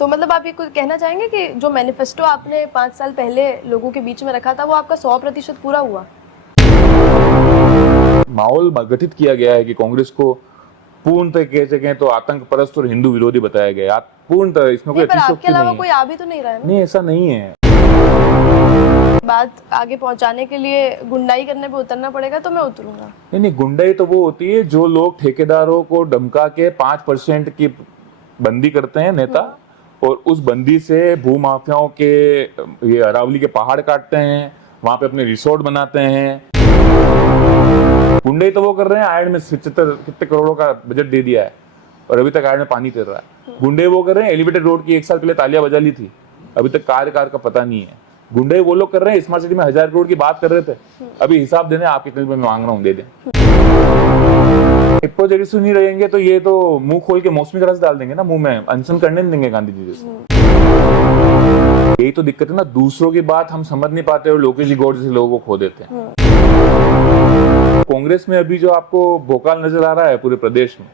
तो मतलब आप ये कुछ कहना चाहेंगे कि जो मैनिफेस्टो आपने 5 साल पहले लोगों के बीच में रखा था वो आपका 100% पूरा हुआ? माहौल गठित किया गया है कि कांग्रेस को पूर्णतः कह सकें तो आतंक परस्त और हिंदू विरोधी बताया गया है। पूर्णतः इसमें कोई पर आपके अतिशयोक्ति अलावा नहीं कोई है। आ भी तो नहीं रहा है ना? नहीं, ऐसा नहीं है। बात आगे पहुंचाने के लिए गुंडाई करने पे उतरना पड़ेगा तो मैं उतरूंगा। नहीं, गुंडाई तो वो होती है जो लोग ठेकेदारों को धमका के 5% की बंदी करते हैं नेता, और उस बंदी से भूमाफियाओं के ये अरावली के पहाड़ काटते हैं, वहां पे अपने रिसोर्ट बनाते हैं। गुंडाई तो वो कर रहे हैं, आयड में 75 कितने करोड़ों का बजट दे दिया है और अभी तक आयड में पानी तैर रहा है। गुंडे वो कर रहे हैं, एलिवेटेड रोड की 1 साल पहले तालियां बजा ली थी, अभी तक कार का पता नहीं है। गुंडे वो लोग कर रहे हैं, स्मार्ट सिटी में 1000 करोड़ की बात कर रहे थे, अभी हिसाब देने आप कितने में मांग रहा हूं दे दें। प्रोजेक्ट नहीं रहेंगे तो ये तो मुंह खोल के मौसमी का रस डाल देंगे ना मुंह में, अनशन करने नहीं देंगे गांधी जी जैसे। यही तो दिक्कत है ना, दूसरों की बात हम समझ नहीं पाते और लोकेश गौड़ जैसे लोगों को खो देते हैं। कांग्रेस में अभी जो आपको भोकाल नजर आ रहा है पूरे प्रदेश में,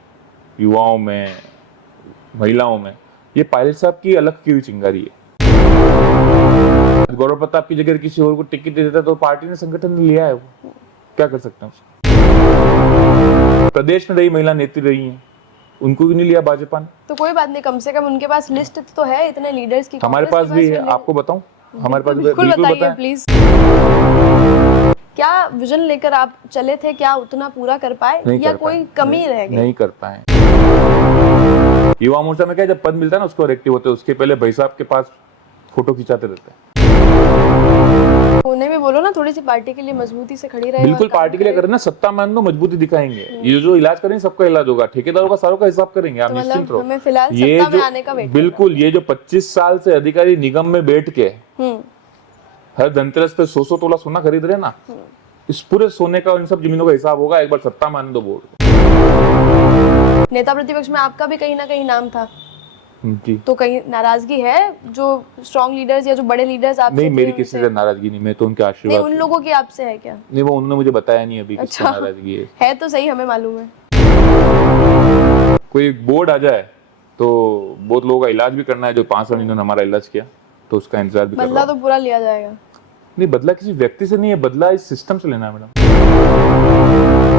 युवाओं में, महिलाओं में, ये पायलट साहब की अलग की हुई चिंगारी है। गौरव प्रताप की जगह किसी और को टिकट दे देता तो पार्टी ने, संगठन ने लिया है, वो क्या कर सकते हैं। प्रदेश में रही महिला नेत्री रही हैं, उनको भी नहीं लिया भाजपा ने। तो कोई बात नहीं, कम से कम उनके पास लिस्ट तो है इतने लीडर्स की। हमारे पास भी है, आपको बताऊं? हमारे पास बिल्कुल बताइए प्लीज। क्या विजन लेकर आप चले थे, क्या उतना पूरा कर पाए या कोई कमी रह गई? नहीं कर पाए। युवा मोर्चा में क्या, जब पद मिलता है ना उसको एक्टिव होते, उसके पहले भाई साहब के पास फोटो खिंचाते रहते हैं। उन्हें भी बोलो ना थोड़ी सी पार्टी के लिए मजबूती से खड़ी रहे। बिल्कुल पार्टी के लिए करना, सत्ता मान दो, मजबूती दिखाएंगे। ये जो इलाज करेंगे सबका इलाज होगा, ठेकेदारों का सारों का हिसाब करेंगे, आप निश्चिंत रहो। हमें फिलहाल सत्ता में आने का वेट बिल्कुल, ये जो 25 साल से अधिकारी निगम में बैठ के हर धनतेरस पे 100 तोला सोना खरीद रहे ना, इस पूरे सोने का, इन सब जमीनों का हिसाब होगा। एक बार सत्ता मान दो बोर्ड। नेता प्रतिपक्ष में आपका भी कहीं ना कहीं नाम था जी, तो कहीं नाराजगी है जो स्ट्रॉन्ग लीडर्स या जो बड़े लीडर्स आपसे? नहीं, मेरी किसी से नाराजगी नहीं, मैं तो उनके आशीर्वाद। नहीं, उन लोगों की आपसे है क्या? नहीं, वो उन्होंने मुझे बताया नहीं अभी किससे नाराजगी है तो सही, हमें मालूम है। कोई बोर्ड आ जाए तो बहुत लोगों का इलाज भी करना है, जो 5 साल इन्होंने हमारा इलाज किया, तो उसका इंतजार भी कर रहा हूं। बदला तो पूरा लिया जाएगा। नहीं, बदला किसी व्यक्ति से नहीं है, बदला इस सिस्टम से लेना है मैडम।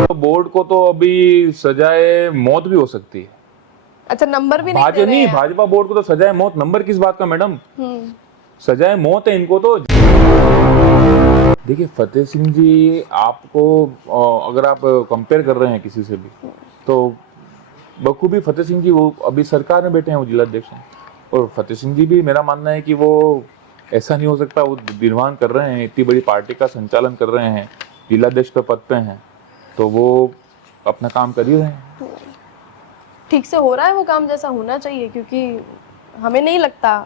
तो बोर्ड को तो अभी सजाए मौत भी हो सकती है। अच्छा, नंबर भी नहीं दे रहे हैं? भाजपा बोर्ड को तो सजाए मौत, नंबर किस बात का मैडम? सजाए मौत है इनको तो। देखिए फतेह सिंह जी, आपको अगर आप कंपेयर कर रहे हैं किसी से भी, तो बखूबी फतेह सिंह जी वो अभी सरकार में बैठे हैं, वो जिलाध्यक्ष हैं। और फतेह सिंह जी भी, मेरा मानना है कि वो ऐसा नहीं हो सकता, वो निर्माण कर रहे हैं, इतनी बड़ी पार्टी का संचालन कर रहे हैं, जिलाध्यक्ष पे पद पे हैं, तो वो अपना काम कर ही रहे हैं। ठीक से हो रहा है वो काम जैसा होना चाहिए, क्योंकि हमें नहीं लगता,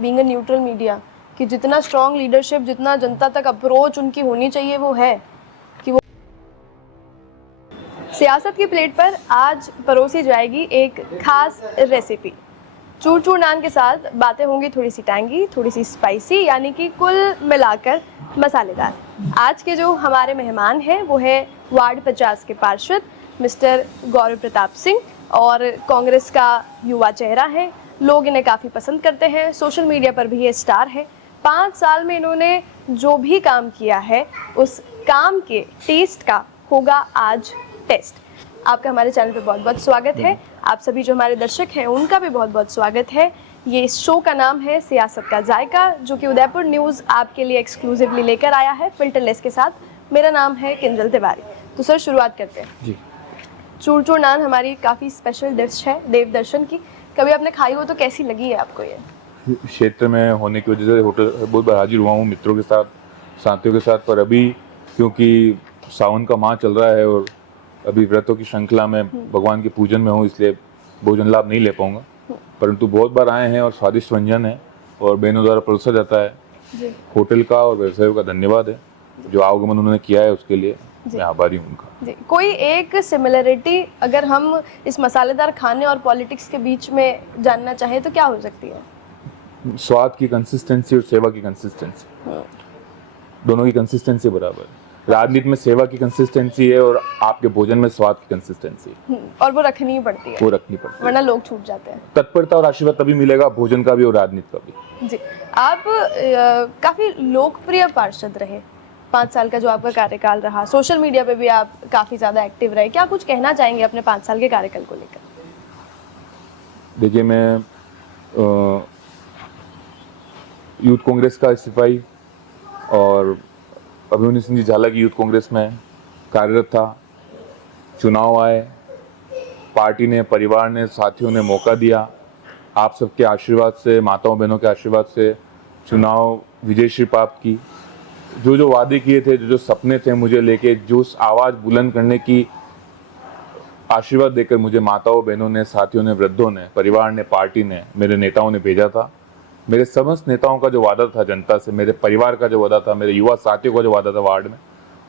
बीइंग अ न्यूट्रल मीडिया, कि जितना स्ट्रॉन्ग लीडरशिप, जितना जनता तक अप्रोच उनकी होनी चाहिए वो है। कि वो सियासत की प्लेट पर आज परोसी जाएगी एक खास रेसिपी। चूर चूर नान के साथ बातें होंगी थोड़ी सी टैंगी, थोड़ी सी स्पाइसी, यानी कि कुल मिलाकर मसालेदार। आज के जो हमारे मेहमान हैं वो है वार्ड 50 के पार्षद मिस्टर गौरव प्रताप सिंह, और कांग्रेस का युवा चेहरा है, लोग इन्हें काफ़ी पसंद करते हैं, सोशल मीडिया पर भी ये स्टार है। 5 साल में इन्होंने जो भी काम किया है उस काम के टेस्ट का होगा आज टेस्ट। आपका हमारे चैनल पे बहुत बहुत स्वागत है। आप सभी जो हमारे दर्शक हैं उनका भी बहुत बहुत स्वागत है। ये शो का नाम है सियासत का जायका, जो कि उदयपुर न्यूज़ आपके लिए एक्सक्लूसिवली लेकर आया है फिल्टरलेस के साथ। मेरा नाम है किंजल तिवारी। तो सर शुरुआत करते हैं जी। चूर चूर नान हमारी काफ़ी स्पेशल डिश है देव दर्शन की, कभी आपने खाई हो तो कैसी लगी है आपको? ये क्षेत्र में होने की वजह से होटल बहुत बार हाजिर हुआ हूँ, मित्रों के साथ, साथियों के साथ, पर अभी क्योंकि सावन का माह चल रहा है और अभी व्रतों की श्रृंखला में भगवान के पूजन में हूँ, इसलिए भोजन लाभ नहीं ले पाऊंगा। परंतु बहुत बार आए हैं और स्वादिष्ट व्यंजन है और बहनों द्वारा परोसा जाता है। होटल का और व्यवसायियों का धन्यवाद है, जो आगमन उन्होंने किया है उसके लिए मैं आभारी हूँ उनका। जी, कोई एक सिमिलरिटी अगर हम इस मसालेदार खाने और पॉलिटिक्स के बीच में जानना चाहें तो क्या हो सकती है? स्वाद की कंसिस्टेंसी और सेवा की कंसिस्टेंसी, दोनों की कंसिस्टेंसी बराबर है। राजनीति में सेवा की कंसिस्टेंसी है और आपके भोजन में स्वाद की कंसिस्टेंसी है, और वो रखनी ही पड़ती है, वो रखनी पड़ती है, वरना लोग छूट जाते हैं। तत्परता और आशीर्वाद तभी मिलेगा भोजन का भी और राजनीति का भी। जी, आप काफी लोकप्रिय पार्षद रहे, 5 साल का जो आपका कार्यकाल रहा, सोशल मीडिया पे भी आप काफी ज्यादा एक्टिव रहे, क्या कुछ कहना चाहेंगे अपने 5 साल के कार्यकाल को लेकर? देखिए, मैं यूथ कांग्रेस का सिपाही और अभिमन्यु सिंह जी झाला की यूथ कांग्रेस में कार्यरत था। चुनाव आए, पार्टी ने, परिवार ने, साथियों ने मौका दिया, आप सबके आशीर्वाद से, माताओं बहनों के आशीर्वाद से चुनाव विजयश्री प्राप्त की। जो जो वादे किए थे, जो जो सपने थे मुझे लेके, जो उस आवाज़ बुलंद करने की आशीर्वाद देकर मुझे माताओं बहनों ने, साथियों ने, वृद्धों ने, परिवार ने, पार्टी ने, मेरे नेताओं ने भेजा था। मेरे समस्त नेताओं का जो वादा था जनता से, मेरे परिवार का जो वादा था, मेरे युवा साथियों का जो वादा था वार्ड में,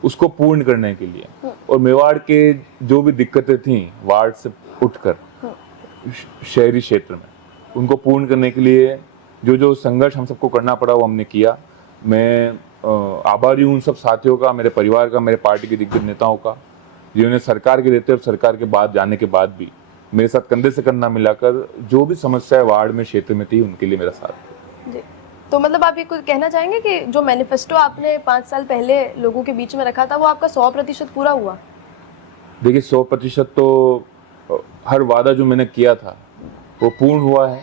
उसको पूर्ण करने के लिए और मेवाड़ के जो भी दिक्कतें थी वार्ड से उठकर शहरी क्षेत्र में, उनको पूर्ण करने के लिए जो जो संघर्ष हम सबको करना पड़ा वो हमने किया। मैं आभारी हूँ उन सब साथियों का, मेरे परिवार का, मेरे पार्टी के दिग्गज नेताओं का, जिन्होंने सरकार के रहते और सरकार के बाद जाने के बाद भी मेरे साथ कंधे से कंधा मिलाकर जो भी समस्याएं वार्ड में, क्षेत्र में थी, उनके लिए मेरा साथ दिया। जी, तो मतलब आप ये कुछ कहना चाहेंगे कि जो मैनिफेस्टो आपने 5 साल पहले लोगों के बीच में रखा था वो आपका 100% पूरा हुआ? देखिए, 100% तो हर वादा जो मैंने किया था वो पूर्ण हुआ है।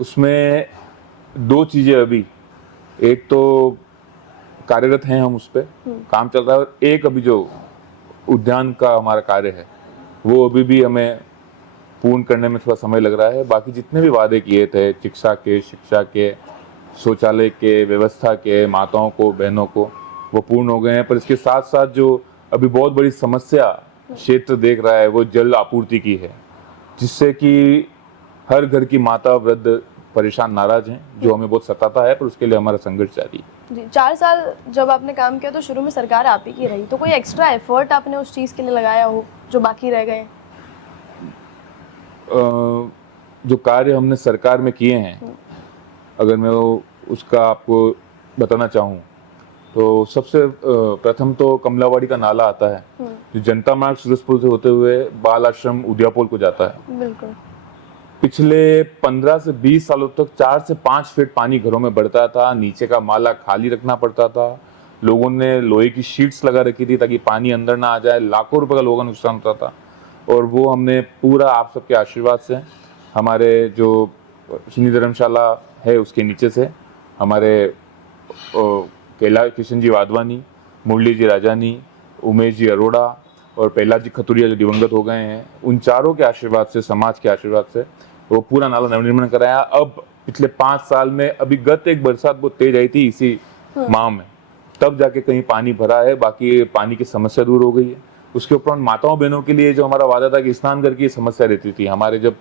उसमें 2 चीज़ें अभी, एक तो कार्यरत हैं हम, उस पर काम चल रहा है, और एक अभी जो उद्यान का हमारा कार्य है वो अभी भी हमें पूर्ण करने में थोड़ा समय लग रहा है। बाकी जितने भी वादे किए थे, शिक्षा के, शौचालय के, व्यवस्था के, माताओं को, बहनों को, वो पूर्ण हो गए हैं। पर इसके साथ साथ जो अभी बहुत बड़ी समस्या क्षेत्र देख रहा है वो जल आपूर्ति की है, जिससे कि हर घर की माता, वृद्ध परेशान, नाराज हैं, जो हमें बहुत सताता है, पर उसके लिए हमारा संघर्ष जारी है। जी, 4 साल जब आपने काम किया तो शुरू में सरकार आप ही की रही, तो कोई एक्स्ट्रा एफर्ट आपने उस चीज़ के लिए लगाया हो जो बाकी रह गए? जो कार्य हमने सरकार में किए हैं, अगर मैं उसका आपको बताना चाहूँ तो सबसे प्रथम तो कमलावाड़ी का नाला आता है, जो जनता मार्ग सूरजपुर से होते हुए बाल आश्रम उदयापुर को जाता है। बिल्कुल। पिछले 15 से 20 सालों तक 4 से 5 फीट पानी घरों में बढ़ता था, नीचे का माला खाली रखना पड़ता था, लोगों ने लोहे की शीट्स लगा रखी थी ताकि पानी अंदर ना आ जाए, लाखों रुपए का लोगों का नुकसान होता था। और वो हमने पूरा आप सबके आशीर्वाद से, हमारे जो सुनी धर्मशाला है उसके नीचे से, हमारे कैलाश किशन जी वाधवानी, मुरली जी राजानी, उमेश जी अरोड़ा और पहला जी खतुरिया जो दिवंगत हो गए हैं, उन चारों के आशीर्वाद से, समाज के आशीर्वाद से वो पूरा नाला नवनिर्माण कराया। अब पिछले 5 साल में अभी गत एक बरसात बहुत तेज आई थी इसी माह में, तब जाके कहीं पानी भरा है, बाकी पानी की समस्या दूर हो गई है। उसके उपरांत माताओं बहनों के लिए जो हमारा वादा था कि स्नान घर की समस्या रहती थी, हमारे जब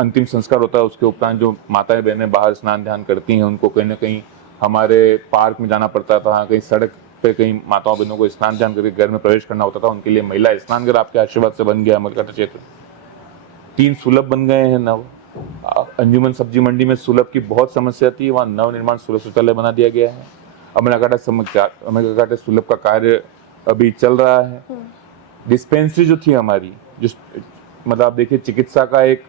अंतिम संस्कार होता है उसके उपरांत जो माताएं बहनें बाहर स्नान ध्यान करती हैं, उनको कहीं ना कहीं हमारे पार्क में जाना पड़ता था, कहीं सड़क पे कहीं माताओं बहनों को स्नान ध्यान करके घर में प्रवेश करना होता था, उनके लिए महिला स्नान घर आपके आशीर्वाद से बन गया। अमरकाटा क्षेत्र 3 सुलभ बन गए हैं नव। अंजुमन सब्जी मंडी में सुलभ की बहुत समस्या थी, वहाँ नव निर्माण सुलभ शौचालय बना दिया गया है। अमरकाटा सुलभ का कार्य अभी चल रहा है। डिस्पेंसरी जो थी हमारी, जो मतलब आप देखिए चिकित्सा का एक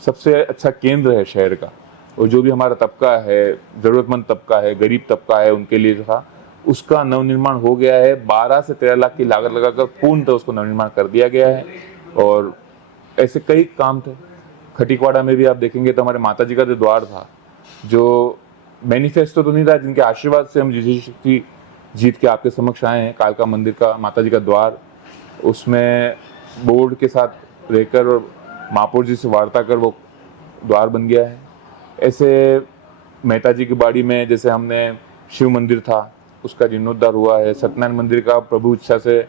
सबसे अच्छा केंद्र है शहर का, और जो भी हमारा तबका है, जरूरतमंद तबका है, गरीब तबका है, उनके लिए जो था उसका नवनिर्माण हो गया है। 12 से 13 लाख की लागत लगाकर पूर्णतः उसको नवनिर्माण कर दिया गया है। और ऐसे कई काम थे। खटीकवाड़ा में भी आप देखेंगे तो हमारे माता जी का जो द्वार था, जो मैनिफेस्टो तो नहीं था, जिनके आशीर्वाद से हम जीत के आपके समक्ष आए हैं, कालका मंदिर का माता जी का द्वार, उसमें बोर्ड के साथ रहकर और महापौर जी से वार्ता कर वो द्वार बन गया है। ऐसे मेहता जी की बाड़ी में जैसे हमने शिव मंदिर था उसका जीर्णोद्धार हुआ है। सत्यनारायण मंदिर का प्रभु इच्छा से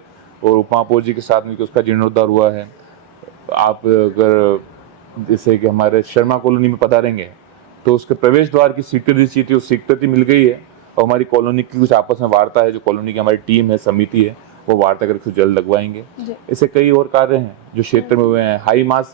और उपमहापौर जी के साथ मिलकर उसका जीर्णोद्धार हुआ है। आप अगर जैसे कि हमारे शर्मा कॉलोनी में पधारेंगे तो उसके प्रवेश द्वार की स्वीकृति थी, उस स्वीकृति मिल गई है। और हमारी कॉलोनी की कुछ आपस में वार्ता है, जो कॉलोनी की हमारी टीम है, समिति है, वो वार्ता करके कुछ जल्द लगवाएंगे। ऐसे कई और कार्य हैं जो क्षेत्र में हुए हैं।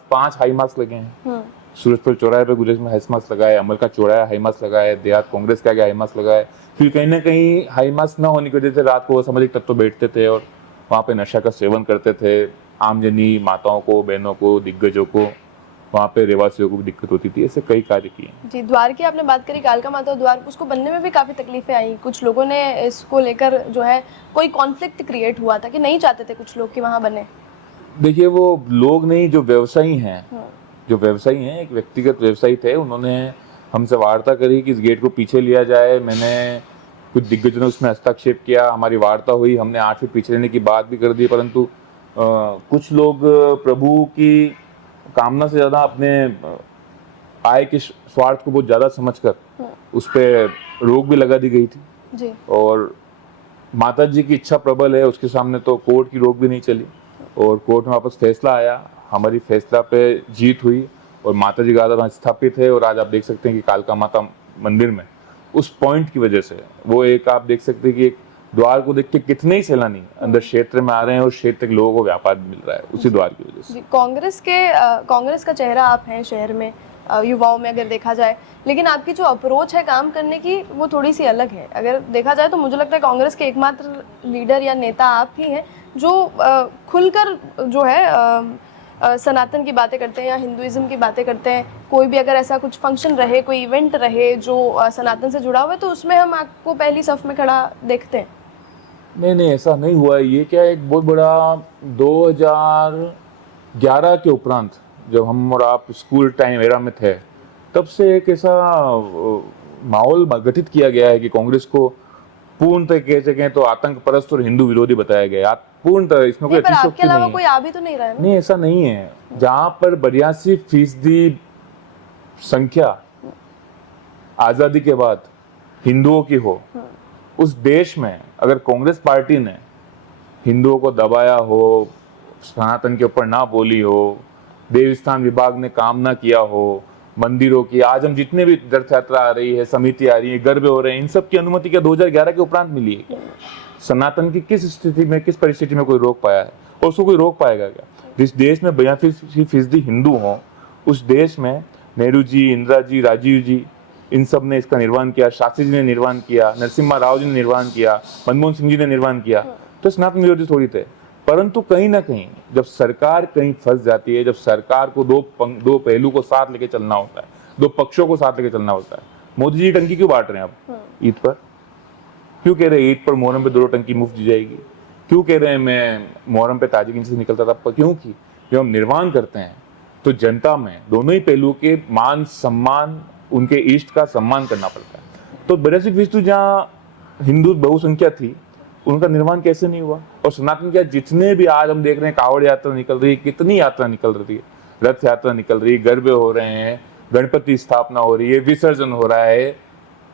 5 हाई मास्क लगे हैं सूरजपुर चौराहे पे गुजरात में हाई मास्क लगाए, अमल का चौराहा हाई मास्क लगाए, देहात कांग्रेस के आगे हाई मास्क लगाए, क्योंकि कहीं ना कहीं हाई मास्क न होने की वजह से रात को असामाजिक तत्व बैठते थे और वहाँ पे नशा का सेवन करते थे। आमजनी, माताओं को, बहनों को, दिग्गजों को, वहाँ पे रहवासियों को भी दिक्कत होती थी। ऐसे कई कार्य किए। जी, द्वार की आपने बात करी, कालका माता द्वार, उसको बनने में भी काफ़ी तकलीफें आई। कुछ लोगों ने इसको लेकर जो है कोई कॉन्फ्लिक्ट क्रिएट हुआ था कि नहीं चाहते थे कुछ लोग कि वहाँ बने। देखिए, वो लोग नहीं, जो व्यवसायी हैं, जो व्यवसायी हैं, एक व्यक्तिगत व्यवसायी थे, उन्होंने हमसे वार्ता करी कि इस गेट को पीछे लिया जाए। मैंने कुछ दिग्गजों ने उसमें हस्तक्षेप किया, हमारी वार्ता हुई, हमने 8 फीट पीछे लेने की बात भी कर दी, परंतु कुछ लोग प्रभु की कामना से ज़्यादा अपने आय के स्वार्थ को बहुत ज़्यादा समझकर उस पर रोक भी लगा दी गई थी जी। और माता जी की इच्छा प्रबल है, उसके सामने तो कोर्ट की रोक भी नहीं चली और कोर्ट में वापस फैसला आया, हमारी फैसला पे जीत हुई और माता जी का आदर स्थापित है। और आज आप देख सकते हैं कि कालका माता मंदिर में उस पॉइंट की वजह से वो एक, आप देख सकते हैं कि एक द्वार को देख के कितने ही सैलानी अंदर क्षेत्र में आ रहे हैं और क्षेत्र के लोगों को व्यापार मिल रहा है उसी द्वार की वजह से। कांग्रेस का चेहरा आप हैं शहर में, युवाओं में अगर देखा जाए, लेकिन आपकी जो अप्रोच है काम करने की वो थोड़ी सी अलग है। अगर देखा जाए तो मुझे लगता है कांग्रेस के एकमात्र लीडर या नेता आप ही हैं जो खुलकर जो है सनातन की बातें करते हैं या हिंदुइज्म की बातें करते हैं। कोई भी अगर ऐसा कुछ फंक्शन रहे, कोई इवेंट रहे जो सनातन से जुड़ा हुआ है, तो उसमें हम आपको पहली सफ में खड़ा देखते हैं। नहीं, ऐसा नहीं हुआ है। ये क्या, एक बहुत बड़ा 2011 के उपरांत जब हम और आप स्कूल टाइम एरा में थे, तब से एक ऐसा माहौल गठित किया गया है कि कांग्रेस को पूर्णतः कह सकें तो आतंक परस्त और हिंदू विरोधी बताया गया है। पूर्णतः इसमें कोई आपके अलावा कोई आ भी तो नहीं रहा है। नहीं, ऐसा नहीं है। जहां पर 82% संख्या आजादी के बाद हिंदुओं की हो, उस देश में अगर कांग्रेस पार्टी ने हिंदुओं को दबाया हो, सनातन के ऊपर ना बोली हो, देवस्थान विभाग ने काम ना किया हो, मंदिरों की, आज हम जितने भी रथ यात्रा आ रही है, समिति आ रही है, गरबे हो रहे हैं, इन सब की अनुमति क्या 2011 के उपरांत मिली है? सनातन की किस स्थिति में, किस परिस्थिति में कोई रोक पाया है और उसको कोई रोक पाएगा क्या? जिस देश में 82% हिंदू हो, उस देश में नेहरू जी, इंदिरा जी, राजीव जी, इन सब ने इसका निर्माण किया, शास्त्री जी ने निर्माण किया, नरसिम्हा राव जी ने निर्माण किया, मनमोहन सिंह जी ने निर्माण किया, तो सनातन विरोधी थोड़ी थे। परंतु कहीं ना कहीं जब सरकार कहीं फंस जाती है, जब सरकार को दो पहलू को साथ लेके चलना होता है, दो पक्षों को साथ लेके चलना होता है। मोदी जी टंकी क्यों बांट रहे हैं अब ईद पर? क्यों कह रहे हैं ईद पर मुहर्रम पे 2 टंकी मुफ्त दी जाएगी? क्यों कह रहे हैं मैं मुहर्रम पे ताजिकिन से निकलता था? क्योंकि जब हम निर्माण करते हैं तो जनता में दोनों ही पहलुओं के मान सम्मान, उनके इष्ट का सम्मान करना पड़ता है। तो 82% जहाँ हिंदू बहुसंख्या थी, उनका निर्माण कैसे नहीं हुआ? और सनातन क्या, जितने भी आज हम देख रहे हैं कावड़ यात्रा निकल रही है, कितनी यात्रा निकल रही है, रथ यात्रा निकल रही है, गरबे हो रहे हैं, गणपति स्थापना हो रही है, विसर्जन हो रहा है,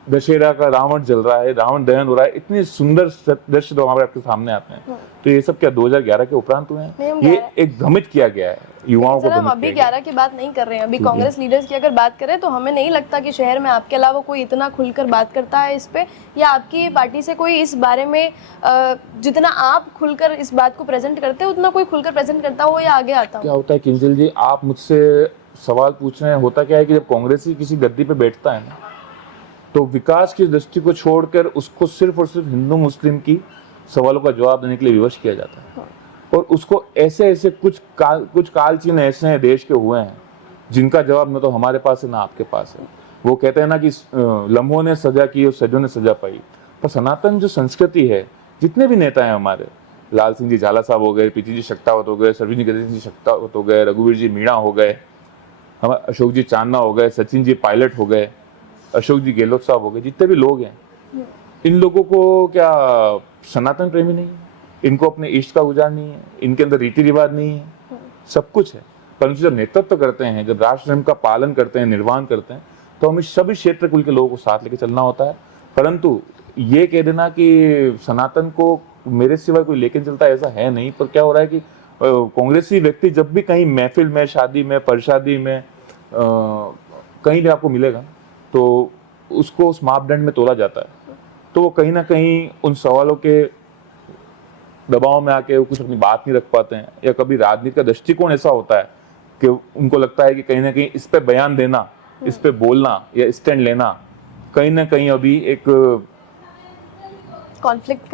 दशहरा का रावण जल रहा है, रावण दहन हो रहा है, इतने सुंदर दृश्य तो हमारे आपके सामने आते हैं। तो ये सब क्या 2011 के उपरांत हुए हैं? ये एक भ्रमित किया गया है युवाओं को। हम अभी 11 की बात नहीं कर रहे हैं, अभी कांग्रेस लीडर्स की अगर बात करें तो हमें नहीं लगता कि शहर में आपके अलावा कोई इतना खुलकर बात करता है इस पे, या आपकी पार्टी से कोई इस बारे में जितना आप खुलकर इस बात को प्रेजेंट करते हैं उतना कोई खुलकर प्रेजेंट करता हो या आगे आता हो। क्या होता है किंजल जी, आप मुझसे सवाल पूछ रहे हैं, होता क्या है कि जब कांग्रेसी किसी गद्दी पे बैठता है ना, तो विकास की दृष्टि को छोड़कर उसको सिर्फ और सिर्फ हिंदू मुस्लिम की सवालों का जवाब देने के लिए विवश किया जाता है। और उसको ऐसे कुछ काल चिन्ह ऐसे हैं देश के हुए हैं जिनका जवाब न तो हमारे पास है ना आपके पास है। वो कहते हैं ना कि लम्हों ने सजा की और सजों ने सजा पाई। पर सनातन जो संस्कृति है, जितने भी नेता हैं हमारे, लाल सिंह जी झाला साहब हो गए, पीटी जी शक्तावत हो गए, सरवीन जी शक्तावत हो गए, रघुवीर जी मीणा हो गए, हम अशोक जी चांदना हो गए, सचिन जी पायलट हो गए, अशोक जी गहलोत साहब हो गए, जितने भी लोग हैं, इन लोगों को क्या सनातन प्रेमी नहीं है? इनको अपने इष्ट का गुजार नहीं है? इनके अंदर रीति रिवाज नहीं है? सब कुछ है। परंतु जब नेतृत्व करते हैं, जब राष्ट्र धर्म का पालन करते हैं, निर्माण करते हैं, तो हमें सभी क्षेत्र कुल के लोगों को साथ लेके चलना होता है। परंतु ये कह देना कि सनातन को मेरे सिवा कोई लेके चलता है, ऐसा है नहीं। पर क्या हो रहा है कि कांग्रेसी व्यक्ति जब भी कहीं महफिल में, शादी में, परशादी में, कहीं भी आपको मिलेगा तो उसको उस मापदंड में तोला जाता है। तो वो कहीं ना कहीं उन सवालों के दबाव में आके वो कुछ अपनी बात नहीं रख पाते हैं, या कभी राजनीति का दृष्टिकोण ऐसा होता है कि उनको लगता है कि कहीं ना कहीं इस पे बयान देना, इस पे बोलना या स्टैंड लेना कहीं ना कहीं अभी एक कॉन्फ्लिक्ट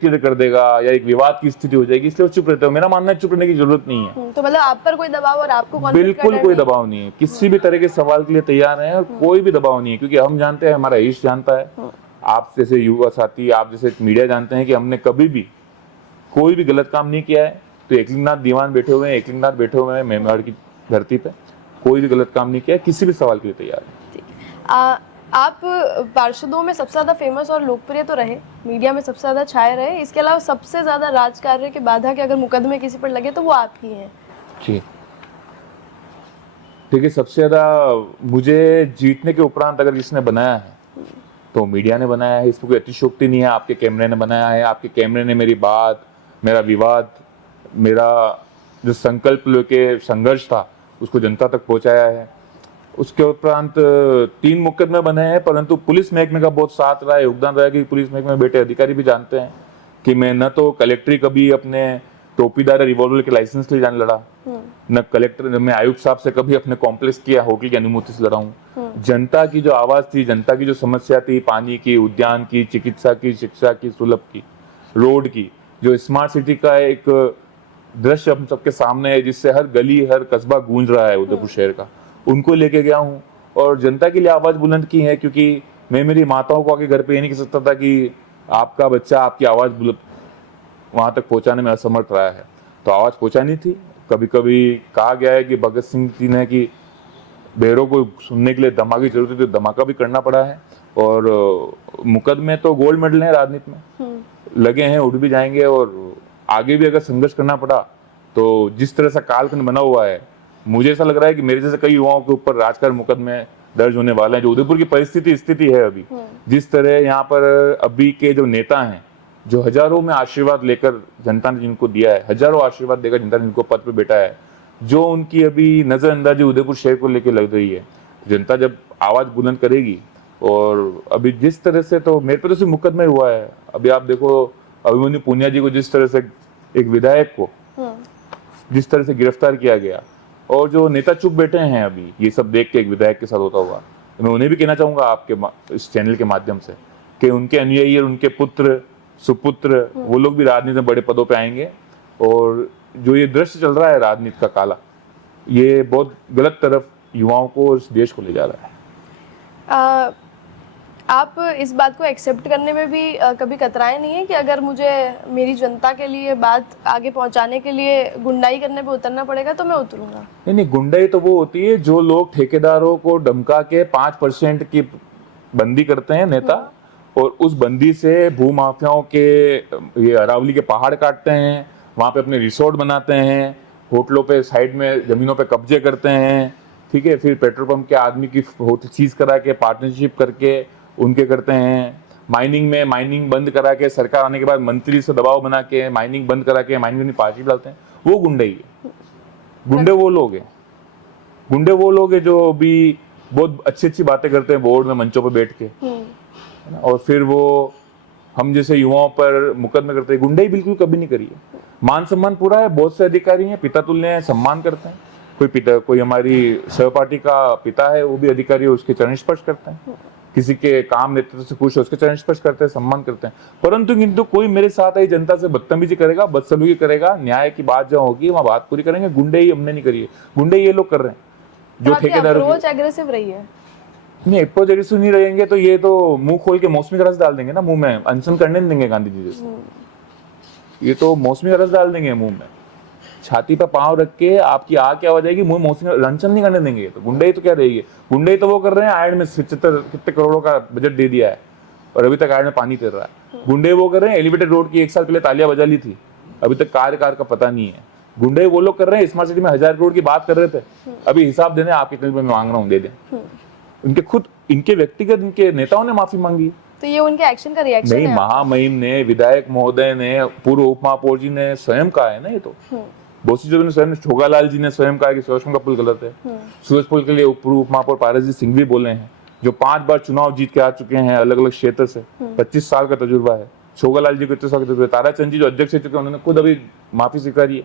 क्रिएट कर देगा या एक विवाद की स्थिति हो जाएगी, इसलिए वो चुप रहते हो। मेरा मानना है चुप रहने की जरूरत नहीं है। तो मतलब आप पर कोई दबाव और आपको conflict बिल्कुल करना कोई नहीं? दबाव नहीं है, किसी भी तरह के सवाल के लिए तैयार है और कोई भी दबाव नहीं है, क्योंकि हम जानते हैं, हमारा ईश जानता है, आप जैसे युवा साथी, आप जैसे मीडिया जानते हैं कि हमने कभी भी कोई भी गलत काम नहीं किया है। तो एकलिंगनाथ दीवान बैठे हुए हैं, एकलिंगनाथ बैठे हुए हैं मेवाड़ की धरती पे, कोई भी गलत काम नहीं किया है, किसी भी सवाल के लिए तैयार है। आप पार्षदों में सबसे ज्यादा फेमस और लोकप्रिय तो रहे, मीडिया में सबसे ज्यादा छाए रहे, इसके अलावा सबसे ज्यादा राजकार्य के बाधा के अगर मुकदमे किसी पर लगे तो वो आप ही हैं। जी देखिए, सबसे ज्यादा मुझे जीतने के उपरांत अगर किसने बनाया है तो मीडिया ने बनाया है। इसमें कोई अतिशयोक्ति नहीं है। आपके कैमरे ने बनाया है, आपके कैमरे ने मेरी बात, मेरा विवाद, मेरा जो संकल्प लेके संघर्ष था उसको जनता तक पहुंचाया है। उसके उपरांत 3 मुकदमे बने हैं, परंतु पुलिस महकमे का बहुत साथ रहा है, योगदान रहा है, कि पुलिस महकमे में बैठे अधिकारी भी जानते हैं कि मैं न तो कलेक्ट्री कभी अपने टोपीदार रिवॉल्वर के लाइसेंस के लिए जान लड़ा, न कलेक्टर मैं आयुक्त साहब से कभी अपने कॉम्प्लेक्स की या होटल की अनुमति से लड़ा हूँ। जनता की जो आवाज थी, जनता की जो समस्या थी, पानी की, उद्यान की, चिकित्सा की, शिक्षा की, सुलभ की, रोड की, जो स्मार्ट सिटी का एक दृश्य हम सबके सामने है, जिससे हर गली हर कस्बा गूंज रहा है उदयपुर शहर का, उनको लेके गया हूँ और जनता के लिए आवाज बुलंद की है। क्योंकि मैं मेरी माताओं को आके घर पे ये नहीं कह सकता था कि आपका बच्चा आपकी आवाज वहां तक पहुंचाने में असमर्थ रहा है, तो आवाज पहुंचानी थी। कभी कभी कहा गया है कि भगत सिंह जी ने कि बहरों को सुनने के लिए दमा की जरूरत है, तो धमाका भी करना पड़ा है। और मुकदमे तो गोल्ड मेडल है राजनीति में, लगे हैं, उड़ भी जाएंगे और आगे भी अगर संघर्ष करना पड़ा तो जिस तरह से कालखंड बना हुआ है, मुझे ऐसा लग रहा है कि मेरे जैसे कई युवाओं के ऊपर राजकारण मुकदमे दर्ज होने वाले हैं। जो उदयपुर की परिस्थिति स्थिति है अभी, जिस तरह यहाँ पर अभी के जो नेता हैं, जो हजारों में आशीर्वाद लेकर जनता ने जिनको दिया है, हजारों आशीर्वाद देकर जनता ने जिनको पद पे बैठा है, जो उनकी अभी नजरअंदाजी उदयपुर शहर को लेकर लग रही है, जनता जब आवाज बुलंद करेगी। और अभी जिस तरह से, तो मेरे पे तो सिर्फ मुकदमा हुआ है, अभी आप देखो अभिमन्यु पुनिया जी को जिस तरह से, एक विधायक को जिस तरह से गिरफ्तार किया गया, और जो नेता चुप बैठे हैं अभी ये सब देख के एक विधायक के साथ होता हुआ, मैं उन्हें भी कहना चाहूंगा आपके इस चैनल के माध्यम से कि उनके अनुयायी और उनके पुत्र सुपुत्र वो लोग भी राजनीति में बड़े पदों पे आएंगे। और जो ये दृश्य चल रहा है राजनीति का काला, ये बहुत गलत तरफ युवाओं को और इस देश को ले जा रहा है। आप इस बात को एक्सेप्ट करने में भी कभी कतराए नहीं है कि अगर मुझे मेरी जनता के लिए बात आगे पहुंचाने के लिए गुंडाई करने पे उतरना पड़ेगा तो मैं उतरूंगा? नहीं, गुंडाई तो वो होती है जो लोग ठेकेदारों को धमका के 5% की बंदी करते हैं नेता, और उस बंदी से भूमाफियाओं के ये अरावली के पहाड़ काटते हैं, वहां पे अपने रिसोर्ट बनाते हैं, होटलों पे साइड में जमीनों पे कब्जे करते हैं, ठीक है, फिर पेट्रोल पंप के आदमी की होटल चीज करा के पार्टनरशिप करके उनके करते हैं, माइनिंग में माइनिंग बंद करा के सरकार आने के बाद मंत्री से दबाव बना के माइनिंग बंद करा के माइनिंग में पार्टी डालते हैं। वो गुंडे ही है। गुंडे वो लोग हैं, गुंडे वो लोग हैं जो भी बहुत अच्छी अच्छी बातें करते हैं बोर्ड में मंचों पर बैठ के, और फिर वो हम जैसे युवाओं पर मुकदमे करते हैं। गुंडे ही बिल्कुल कभी नहीं करिए। मान सम्मान पूरा है, बहुत से अधिकारी हैं, पिता तुल्य हैं, सम्मान करते हैं। कोई हमारी सहपाठी का पिता है, वो भी अधिकारी है, उसके चरण स्पर्श करते हैं, किसी के काम नेतृत्व से खुश है उसके चरण स्पर्श करते हैं, सम्मान करते हैं। परंतु किंतु कोई मेरे साथ आई जनता से बदतमीजी करेगा, बदसलूकी करेगा, न्याय की बात जहाँ होगी वहां बात पूरी करेंगे। गुंडे ही हमने नहीं करी है, गुंडे ये लोग कर रहे हैं जो ठेकेदारों अप्रोच एग्रेसिव रही है। नहीं, अप्रोच एग्रेसिव नहीं रहेंगे तो ये तो मुंह खोल के मौसमी का रस डाल देंगे ना मुंह में, अनशन करने नहीं देंगे गांधी जी जैसे। ये तो मौसमी का रस डाल देंगे मुंह में, छाती पे पांव रख के आपकी आग क्या हो जाएगी, मुंह मौसमी अनशन नहीं करने देंगे। तो गुंडे तो क्या रहेगी, गुंडे तो वो कर रहे हैं, आयड में 75 कितने करोड़ों का बजट दे दिया है और अभी तक आयड में पानी तैर रहा है। गुंडे वो कर रहे हैं, एलिवेटेड रोड की 1 साल पहले तालियां बजा ली थी, अभी तक कार का पता नहीं है। गुंडे वो लोग कर रहे हैं, स्मार्ट सिटी में 1000 करोड़ की बात कर रहे थे, अभी हिसाब देने आप कितने रुपए मांग रहा हूँ दे दें। इनके खुद इनके व्यक्तिगत इनके नेताओं ने माफी मांगी, तो ये उनके एक्शन का रिएक्शन नहीं, महामहिम ने, विधायक महोदय ने, पूर्व उप महापौर जी ने स्वयं कहा है ना। ये तो बहुत सी जगह ने स्वयं, छोगालाल जी ने स्वयं कहा कि सूरजपुर का पुल गलत है। सूरजपुर के लिए पूर्व उप महापौर पारसजीत सिंह भी बोले हैं, जो 5 बार चुनाव जीत के आ चुके हैं अलग अलग क्षेत्र से, 25 साल का तजुर्बा है। छोगालाल जी को 25 साल का तजुर्बा। ताराचंद जी जो अध्यक्ष रह चुके हैं, उन्होंने खुद अभी माफी स्वीकारी है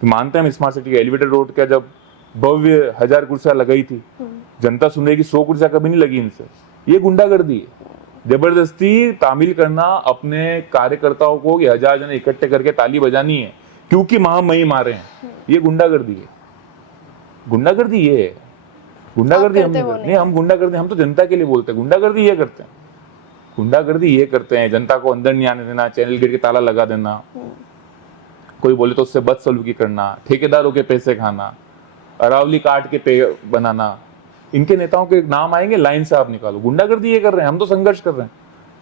कि मानते हैं हम स्मार्ट सिटी का एलिवेटेड रोड का जब भव्य 1000 कुर्सियां लगाई थी, जनता सुन रही कि 100 कुर्सियां कभी नहीं लगी इनसे। ये गुंडागर्दी है, जबरदस्ती तामील करना, अपने कार्यकर्ताओं को 1000 जने इकट्ठे करके ताली बजानी है क्योंकि महामहिम आ रहे हैं। ये गुंडागर्दी है, गुंडागर्दी ये है। गुंडागर्दी हम नहीं, हम गुंडागर्दी हम तो जनता के लिए बोलते हैं, गुंडागर्दी ये करते हैं, गुंडागर्दी ये करते हैं, जनता को अंदर नहीं आने देना, चैनल गेट के ताला लगा देना, कोई बोले तो उससे बदसलूकी करना, ठेकेदारों के पैसे खाना, अरावली काट के पे बनाना। इनके नेताओं के नाम आएंगे, लाइन से आप निकालो। गुंडागर्दी ये कर रहे हैं, हम तो संघर्ष कर रहे हैं।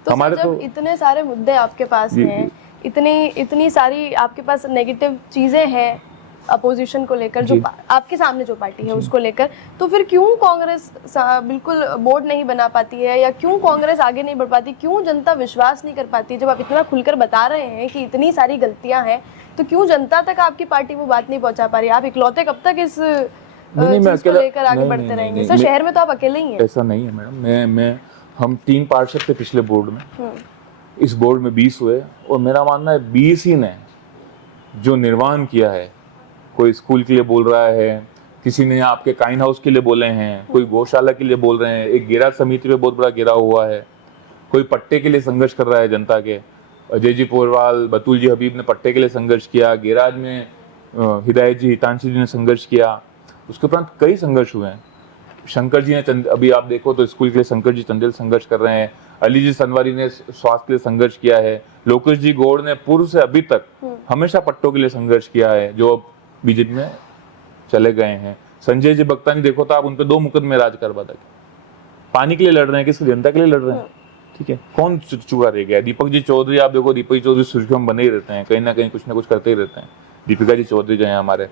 तो हमारे तो इतने सारे मुद्दे आपके पास हैं, इतनी सारी आपके पास नेगेटिव चीजें हैं अपोजिशन को लेकर, जो आपके सामने जो पार्टी है उसको लेकर, तो फिर क्यों कांग्रेस बिल्कुल बोर्ड नहीं बना पाती है, या क्यों कांग्रेस आगे नहीं बढ़ पाती, क्यों जनता विश्वास नहीं कर पाती? जब आप इतना खुलकर बता रहे हैं कि इतनी सारी गलतियां हैं, तो क्यों जनता तक आपकी पार्टी वो बात नहीं पहुंचा पा रही? आप इकलौते कब तक इस चीज को लेकर आगे बढ़ते रहेंगे? सर, शहर में तो आप अकेले ही हैं। ऐसा नहीं है मैडम, हम 3 पार्षद थे पिछले बोर्ड में, इस बोर्ड में 20 हुए, और मेरा मानना है 20 ही ने जो निर्माण किया है। कोई स्कूल के लिए बोल रहा है, किसी ने आपके काइन हाउस के लिए बोले हैं, कोई गौशाला के लिए बोल रहे हैं, एक गेरा समिति पे बहुत बड़ा घेराव हुआ है, कोई पट्टे के लिए संघर्ष कर रहा है जनता के। अजय जी पोरवाल, बतूल जी हबीब ने पट्टे के लिए संघर्ष किया, गेराज में हिदायत जी, हितांशी जी ने संघर्ष किया, उसके उपरांत कई संघर्ष हुए हैं। शंकर जी ने अभी आप देखो तो स्कूल के लिए शंकर जी चंदेल संघर्ष कर रहे हैं, अली जी सनवारी ने स्वास्थ्य के लिए संघर्ष किया है, लोकेश जी गौड़ ने पूर्व से अभी तक हमेशा पट्टों के लिए संघर्ष किया है, जो अब बीजेपी में चले गए हैं। संजय जी बक्तानी देखो तो आप उनपे 2 मुकदमे राज करवादा के, पानी के लिए लड़ रहे हैं, किसकी? जनता के लिए लड़ रहे हैं। ठीक है, कौन चुका रह गया? दीपक जी चौधरी, आप देखो दीपक जी चौधरी सुर्खियों में बने ही रहते हैं, कहीं ना कहीं कुछ ना कुछ करते ही रहते हैं। दीपिका जी चौधरी जो है हमारे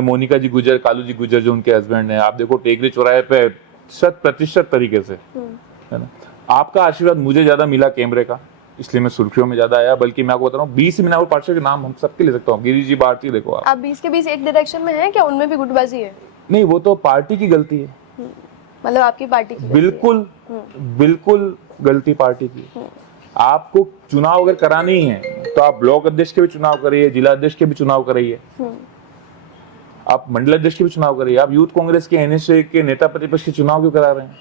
मोनिका जी गुजर, कालू जी गुजर जो उनके हस्बैंड हैं, आप देखो टेकरी चौराहे पे 100% तरीके से, है ना। आपका आशीर्वाद मुझे ज्यादा मिला कैमरे का, इसलिए मैं सुर्खियों में ज्यादा आया। बल्कि मैं आपको बता रहा हूँ 20 मिनावर पार्षद के नाम हम सबके ले सकता हूँ। गिरीश जी भारती देखो आप 20 के 20 एक डायरेक्शन में है क्या? उनमें भी गुटबाजी है? नहीं, वो तो पार्टी की गलती है, मतलब आपकी पार्टी की? बिल्कुल बिल्कुल गलती पार्टी की। आपको चुनाव अगर करानी है तो आप ब्लॉक अध्यक्ष के भी चुनाव करिए, जिला अध्यक्ष के भी चुनाव कराइए, आप मंडल अध्यक्ष के भी चुनाव करिए। आप यूथ कांग्रेस के, एनएसए के नेता प्रतिपक्ष के चुनाव क्यों करा रहे हैं?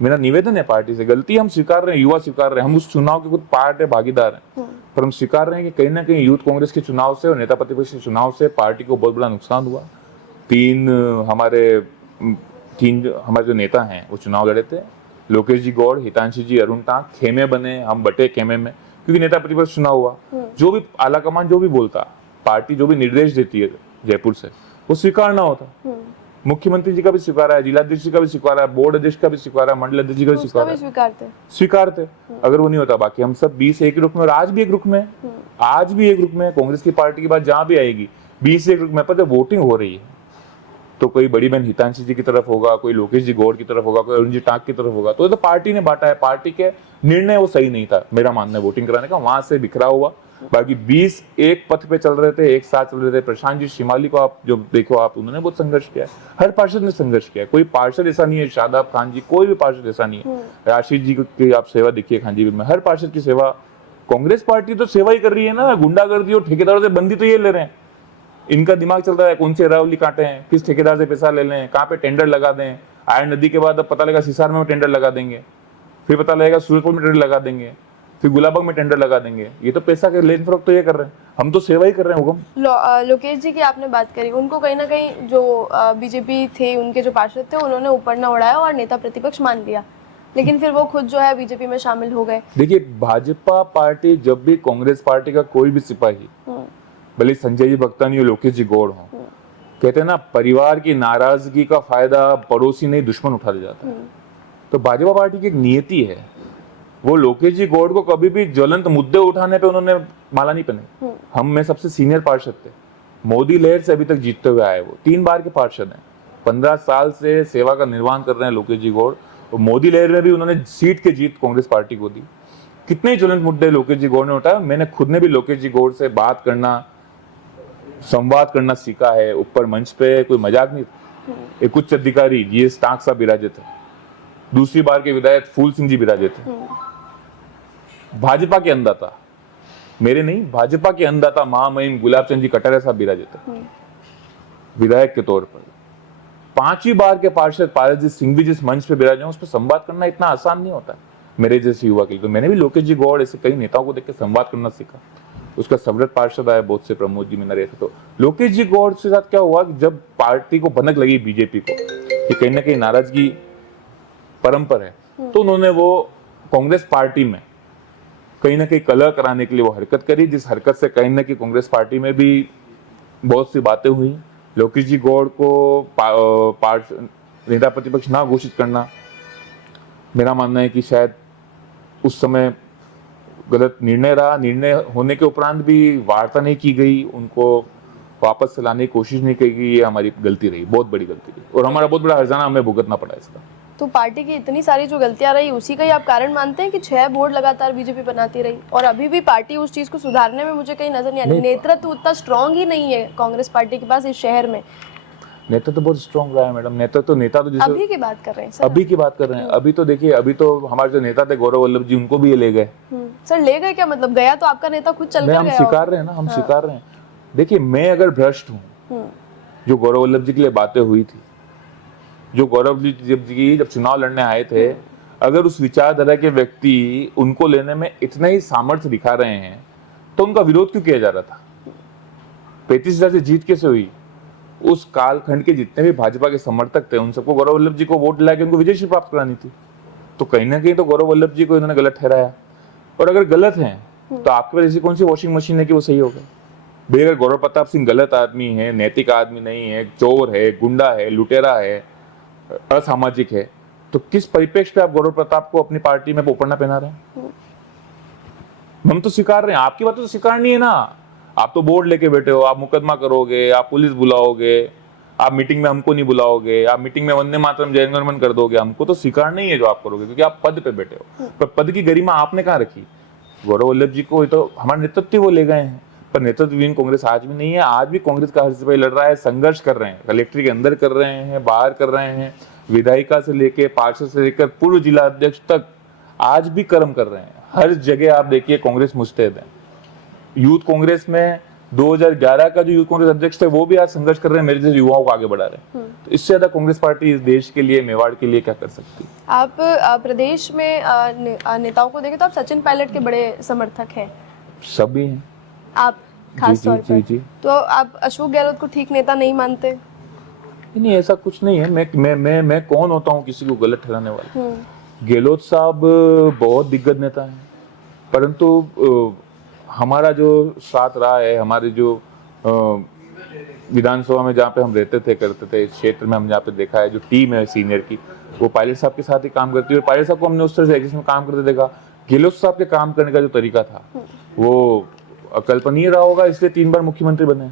मेरा निवेदन है पार्टी से, गलती हम स्वीकार रहे हैं, युवा स्वीकार रहे हैं, हम उस चुनाव के खुद पार्ट है, भागीदार हैं, पर हम स्वीकार रहे हैं कि कहीं ना कहीं यूथ कांग्रेस के चुनाव से और नेता प्रतिपक्ष के चुनाव से पार्टी को बहुत बड़ा नुकसान हुआ। 3 हमारे जो नेता हैं वो चुनाव लड़े थे, लोकेश जी गौड़, हितांशी जी, अरुण टांक, खेमे बने, हम बटे खेमे में, क्योंकि नेता प्रतिपक्ष चुनाव हुआ। जो भी आला कमान जो भी बोलता, पार्टी जो भी निर्देश देती है जयपुर से, वो स्वीकारना होता। मुख्यमंत्री जी का भी स्वीकारा है, जिलाध्यक्ष जी का भी स्वीकारा है, बोर्ड अध्यक्ष का भी स्वीकारा है, मंडल अध्यक्ष जी का भी स्वीकारते। अगर वो नहीं होता, बाकी हम सब 20 एक रुख में, और आज भी एक रुख में, आज भी एक रुख में। कांग्रेस की पार्टी की बात जहां भी आएगी 20 एक रुख में, पता वोटिंग हो रही है तो कोई बड़ी बहन हितांशी जी की तरफ होगा, कोई लोकेश जी गौड़ की तरफ होगा, कोई अरुण जी टाक की तरफ होगा। तो पार्टी ने बांटा है, पार्टी के निर्णय वो सही नहीं था, मेरा मानना है वोटिंग कराने का, वहां से बिखरा हुआ। बाकी 20 एक पथ पे चल रहे थे, एक साथ चल रहे थे। प्रशांत जी शिमाली को आप जो देखो, आप उन्होंने बहुत संघर्ष किया है, हर पार्षद ने संघर्ष किया है, कोई पार्षद ऐसा नहीं है, शादाब खान जी, कोई भी पार्षद ऐसा नहीं है। आशीष जी की आप सेवा देखिए खान जी में, हर पार्षद की सेवा। कांग्रेस पार्टी तो सेवा ही कर रही है ना, गुंडागर्दी और ठेकेदारों से बंदी तो ये ले रहे हैं। इनका दिमाग चल रहा है कौन से अरावली काटे हैं, किस ठेकेदार से पैसा ले लें, कहाँ पे टेंडर लगा दें। आयरन नदी के बाद अब पता लगा सिसार में टेंडर लगा देंगे, फिर पता लगेगा सूरजपुर में टेंडर लगा देंगे, फिर गुलाबबाग में टेंडर लगा देंगे। ये तो पैसा के लेन फरोख्त तो ये कर रहे हैं, हम तो सेवा ही कर रहे हैं। हुकम लोकेश जी की आपने बात करी, उनको कहीं ना कहीं जो बीजेपी थे, उनके जो पार्षद थे, उन्होंने ऊपर ना उड़ाया और नेता प्रतिपक्ष मान लिया, लेकिन फिर वो खुद जो है बीजेपी में शामिल हो गए। देखिए, भाजपा पार्टी जब भी कांग्रेस पार्टी का कोई भी सिपाही, भले संजय जी भक्तानी और लोकेश जी गौड़ हो, कहते हैं ना परिवार की नाराजगी का फायदा पड़ोसी नहीं दुश्मन उठा ले जाता है। तो भाजपा पार्टी की एक नियति है, वो लोकेश जी गौड़ को कभी भी ज्वलंत मुद्दे उठाने पे उन्होंने माला नहीं पहने। हम में सबसे सीनियर पार्षद थे, मोदी लहर से अभी तक जीतते हुए आए, वो 3 बार के पार्षद हैं, 15 साल से सेवा का निर्वहन कर रहे हैं लोकेश जी गौड़। और मोदी लहर में भी उन्होंने सीट के जीत कांग्रेस पार्टी को दी। कितने ज्वलंत मुद्दे लोकेश जी गौड़ ने उठाया। मैंने खुद ने भी लोकेश जी गौड़ से बात करना, संवाद करना सीखा है ऊपर मंच पे, कोई मजाक नहीं। एक उच्च अधिकारी जीएस टांक साहब बिराजे थे, दूसरी बार के विधायक फूल सिंह जी बिराजे थे, भाजपा के अन्नदाता, मेरे नहीं, भाजपा के अन्नदाता महामहिम गुलाब चंद जी कटारिया साहब बिराजे थे विधायक के तौर पर। 5वीं बार के पार्षद पारसजीत सिंह भी जिस मंच पे विराजे हैं, उस पर संवाद करना इतना आसान नहीं होता मेरे जैसे युवा के लिए। तो मैंने भी लोकेश जी गौड़ ऐसे कई नेताओं को देख के संवाद करना सीखा। उसका सवरत पार्षद आया बहुत से, प्रमोद जी में रहे थे। तो लोकेश जी गौड़ के साथ क्या हुआ कि जब पार्टी को भनक लगी बीजेपी को कि कहीं ना कहीं नाराजगी परंपर है, तो उन्होंने वो कांग्रेस पार्टी में कहीं ना कहीं कलह कराने के लिए वो हरकत करी, जिस हरकत से कहीं ना कहीं कांग्रेस पार्टी में भी बहुत सी बातें हुई। लोकेश जी गौड़ को नेता प्रतिपक्ष ना घोषित करना, मेरा मानना है कि शायद उस समय गलत निर्णय रहा। निर्णय होने के उपरांत भी वार्ता नहीं की गई, उनको वापस से लाने की कोशिश नहीं की गई। ये हमारी गलती रही, बहुत बड़ी गलती रही, और हमारा बहुत बड़ा हर्जाना हमें भुगतना पड़ा इसका। तो पार्टी की इतनी सारी जो गलतियां रही, उसी का ही आप कारण मानते हैं कि 6 बोर्ड लगातार बीजेपी बनाती रही और अभी भी पार्टी उस चीज को सुधारने में मुझे कहीं नजर नहीं आ रही। नेतृत्व उतना स्ट्रांग ही नहीं है कांग्रेस पार्टी के पास इस शहर में। नेता तो बहुत स्ट्रांग रहा है मैडम। नेता तो जैसे अभी की बात कर रहे हैं सर, अभी की बात कर रहे हैं। अभी तो देखिए, अभी तो हमारे जो नेता थे गौरव वल्लभ जी, उनको भी ये ले गए। सर ले गए क्या मतलब? गया तो आपका नेता खुद चल कर हम गया स्वीकार रहे हैं ना, हम स्वीकार रहे हैं। देखिए, मैं अगर भ्रष्ट हूँ, जो गौरव वल्लभ जी के लिए बातें हुई थी, जो गौरव जी जब चुनाव लड़ने आए थे, अगर उस विचारधारा के व्यक्ति उनको लेने में इतना ही सामर्थ्य दिखा रहे हैं, तो उनका विरोध क्यों किया जा रहा था? 35,000 से जीत कैसे हुई? उस कालखंड के जितने भी भाजपा के समर्थक थे, उन सबको गौरव वल्लभ जी को वोट दिला के उनको विजयश्री प्राप्त करानी थी। तो कहीं ना कहीं तो गौरव वल्लभ जी को इन्होंने गलत ठहराया। और अगर गलत है तो आपके पास ऐसी कौन सी वॉशिंग मशीन है कि वो सही हो गए? भाई, अगर गौरव प्रताप सिंह गलत आदमी है, नैतिक आदमी नहीं है, चोर है, गुंडा है, लुटेरा है, असामाजिक है, तो किस परिप्रेक्ष्य पे आप गौरव प्रताप को अपनी पार्टी में पोपड़ना पहना रहे हैं? हम तो स्वीकार रहे हैं, आपकी बात तो स्वीकार नहीं है ना। आप तो बोर्ड लेके बैठे हो, आप मुकदमा करोगे, आप पुलिस बुलाओगे, आप मीटिंग में हमको नहीं बुलाओगे, आप मीटिंग में वंदे मातरम जय गण मन कर दोगे। हमको तो स्वीकार नहीं है जो आप करोगे, क्योंकि आप पद पे बैठे हो। पर पद की गरिमा आपने कहाँ रखी? गौरव वल्लभ जी को तो हमारा नेतृत्व वो ले गए हैं, पर नेतृत्वहीन कांग्रेस आज भी नहीं है। आज भी कांग्रेस का हर सिपाही लड़ रहा है, संघर्ष कर रहे हैं, कलेक्ट्री के अंदर कर रहे हैं, बाहर कर रहे हैं, विधायिका से लेके पार्षद से लेकर पूर्व जिला अध्यक्ष तक आज भी कर्म कर रहे हैं। हर जगह आप देखिए कांग्रेस मुस्तैद है। यूथ कांग्रेस में 2011 का जो यूथ कांग्रेस अध्यक्ष थे, वो भी आज संघर्ष कर रहे हैं, मेरे जैसे युवाओं को आगे बढ़ा रहे हैं। तो इससे ज्यादा कांग्रेस पार्टी इस देश के लिए, मेवाड़ के लिए क्या कर सकती है? आप प्रदेश में नेताओं को देखें तो आप सचिन पायलट के बड़े समर्थक हैं। सभी हैं। आप खास तौर पर जी। तो आप अशोक गहलोत को ठीक नेता नहीं मानते? नहीं, ऐसा कुछ नहीं है। मैं कौन होता हूँ किसी को गलत ठहराने वाला? गहलोत साहब बहुत दिग्गज नेता हैं, परंतु हमारा जो साथ रहा है, हमारे जो विधानसभा में जहाँ पे हम रहते थे, करते थे, इस क्षेत्र में हम जहाँ पे देखा है, जो टीम है सीनियर की, वो पायलट साहब के साथ ही काम करती है। पायलट साहब को हमने उस तरह से एग्जिस्ट में काम करते देखा। गहलोत साहब के काम करने का जो तरीका था वो अकल्पनीय रहा होगा, इसलिए 3 बार मुख्यमंत्री बने।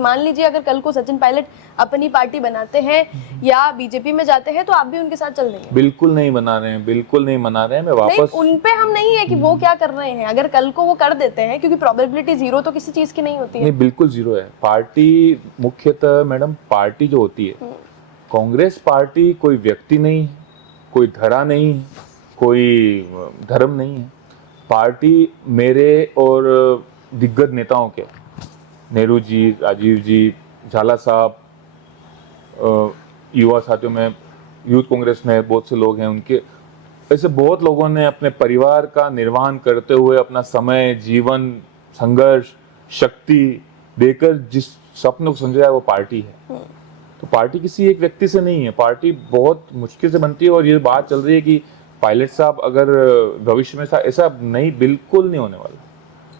मान लीजिए अगर कल को सचिन पायलट अपनी पार्टी बनाते हैं या बीजेपी में जाते हैं, तो आप भी उनके साथ चल देंगे? बिल्कुल नहीं बना रहे हैं, बिल्कुल नहीं बना रहे हैं। मैं वापस नहीं, उन पे हम नहीं है कि वो क्या कर रहे हैं, अगर कल को वो कर देते हैं, क्योंकि प्रोबेबिलिटी 0 तो किसी चीज की नहीं होती है। नहीं, बिल्कुल 0 है। पार्टी मुख्यतः मैडम, पार्टी जो होती है, कांग्रेस पार्टी कोई व्यक्ति नहीं, कोई धरा नहीं, कोई धर्म नहीं है। पार्टी मेरे और दिग्गज नेताओं के, नेहरू जी, राजीव जी, झाला साहब, युवा साथियों में, यूथ कांग्रेस में बहुत से लोग हैं, उनके ऐसे बहुत लोगों ने अपने परिवार का निर्वहन करते हुए अपना समय, जीवन, संघर्ष, शक्ति देकर जिस सपनों को समझाया, वो पार्टी है। तो पार्टी किसी एक व्यक्ति से नहीं है, पार्टी बहुत मुश्किल से बनती है। और ये बात चल रही है कि पायलट साहब अगर भविष्य में ऐसा नहीं, बिल्कुल नहीं होने वाला।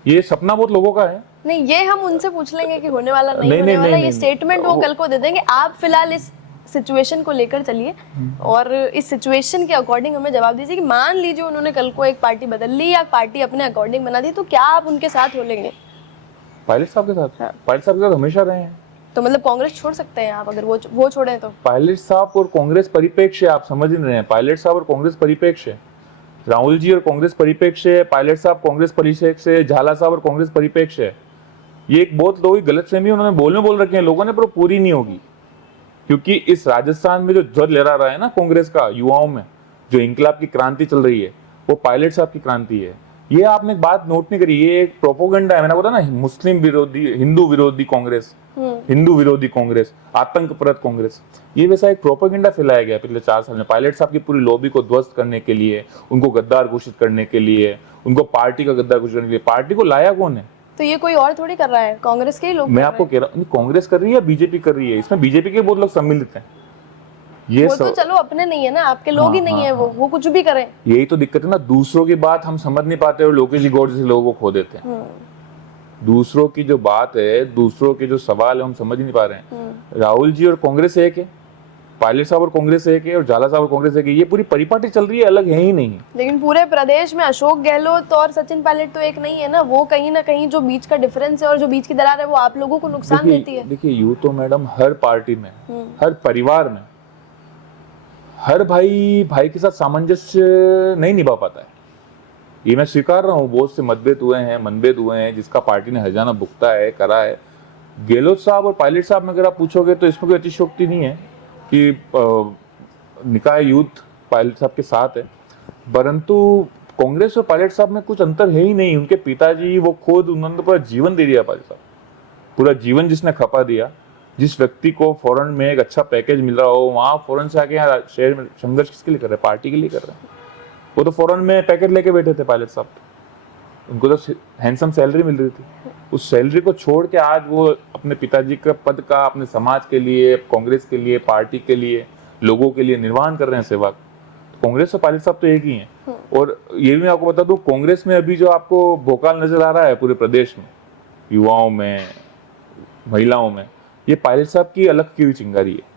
ये सपना बहुत लोगों का है। नहीं, ये हम उनसे पूछ लेंगे कि होने वाला नहीं होने वाला। ये स्टेटमेंट वो कल को दे देंगे। आप फिलहाल इस सिचुएशन को लेकर चलिए और इस सिचुएशन के अकॉर्डिंग हमें जवाब दीजिए कि मान लीजिए उन्होंने कल को एक पार्टी बदल ली या पार्टी अपने अकॉर्डिंग बना दी, तो क्या आप उनके साथ हो लेंगे? पायलट साहब के साथ? पायलट साहब के साथ हमेशा रहे हैं। तो मतलब कांग्रेस छोड़ सकते हैं आप, अगर वो छोड़े तो? पायलट साहब और कांग्रेस परिप्रेक्ष्य आप समझ नहीं रहे हैं। पायलट साहब और कांग्रेस परिप्रेक्ष्य, राहुल जी और कांग्रेस परिप्रेक्ष्य, पायलट साहब कांग्रेस परिप्रेक्ष्य, झाला साहब और कांग्रेस परिप्रेक्ष्य। ये एक बहुत लोगों की गलतफहमी उन्होंने बोल रखे हैं लोगों ने, पर पूरी नहीं होगी। क्योंकि इस राजस्थान में जो ध्वज लहरा रहा है ना कांग्रेस का युवाओं में, जो इंकलाब की क्रांति चल रही है, वो पायलट साहब की क्रांति है। ये आपने एक बात नोट नहीं करी, ये एक प्रोपोगंडा है। मैंने बोला ना, मुस्लिम विरोधी, हिंदू विरोधी कांग्रेस, हिंदू विरोधी कांग्रेस, आतंकप्रद कांग्रेस, ये वैसा एक प्रोपेगेंडा फैलाया गया पिछले 4 साल में पायलट साहब की पूरी लॉबी को ध्वस्त करने के लिए, उनको गद्दार घोषित करने के लिए, उनको पार्टी का गद्दार घोषित करने के लिए। पार्टी को लाया कौन है? तो ये कोई और थोड़ी कर रहा है, कांग्रेस के ही लोग मैं कर आपको रहे कह रहा हूँ, कांग्रेस कर रही है या बीजेपी कर रही है? इसमें बीजेपी के बहुत लोग सम्मिलित हैं। ये हैं। वो तो चलो अपने नहीं है ना, आपके लोग ही नहीं है, वो कुछ भी करें। यही तो दिक्कत है ना, दूसरों की बात हम समझ नहीं पाते और लोकेश गौड़ जैसे लोगों को खो देते हैं। दूसरों की जो बात है, दूसरों के जो सवाल है, हम समझ ही नहीं पा रहे हैं। राहुल जी और कांग्रेस एक है, पायलट साहब और कांग्रेस एक है, और झाला साहब और कांग्रेस एक है। ये पूरी परिपाटी चल रही है, अलग है ही नहीं। लेकिन पूरे प्रदेश में अशोक गहलोत और सचिन पायलट तो एक नहीं है ना। वो कहीं ना कहीं जो बीच का डिफरेंस है और जो बीच की दरार है, वो आप लोगों को नुकसान देती है। देखिए यूं तो मैडम हर पार्टी में, हर परिवार में, हर भाई भाई के साथ सामंजस्य नहीं निभा पाता है। ये मैं स्वीकार रहा हूँ, बहुत से मतभेद हुए हैं, मनभेद हुए हैं, जिसका पार्टी ने हर्जाना भुगता है, करा है। गहलोत साहब और पायलट साहब में अगर आप पूछोगे तो इसमें कोई अतिशयोक्ति नहीं है कि निकाय यूथ पायलट साहब के साथ है, परंतु कांग्रेस और पायलट साहब में कुछ अंतर है ही नहीं। उनके पिताजी, वो खुद, उन्होंने पूरा जीवन दे दिया। पायलट साहब पूरा जीवन जिसने खपा दिया, जिस व्यक्ति को फॉरेन में एक अच्छा पैकेज मिल रहा हो, वहां फॉरेन से आके यहाँ शहर में संघर्ष किसके लिए कर रहे हैं? पार्टी के लिए कर रहे हैं। वो तो फॉरेन में पैकेज लेके बैठे थे पायलट साहब, उनको तो हैंडसम सैलरी मिल रही थी। उस सैलरी को छोड़ के आज वो अपने पिताजी का पद का अपने समाज के लिए, कांग्रेस के लिए, पार्टी के लिए, लोगों के लिए निर्वहन कर रहे हैं सेवा। तो कांग्रेस और पायलट साहब तो एक ही हैं। और ये भी मैं आपको बता दूं, कांग्रेस में अभी जो आपको भोकाल नजर आ रहा है पूरे प्रदेश में, युवाओं में, महिलाओं में, ये पायलट साहब की अलग की हुई चिंगारी है।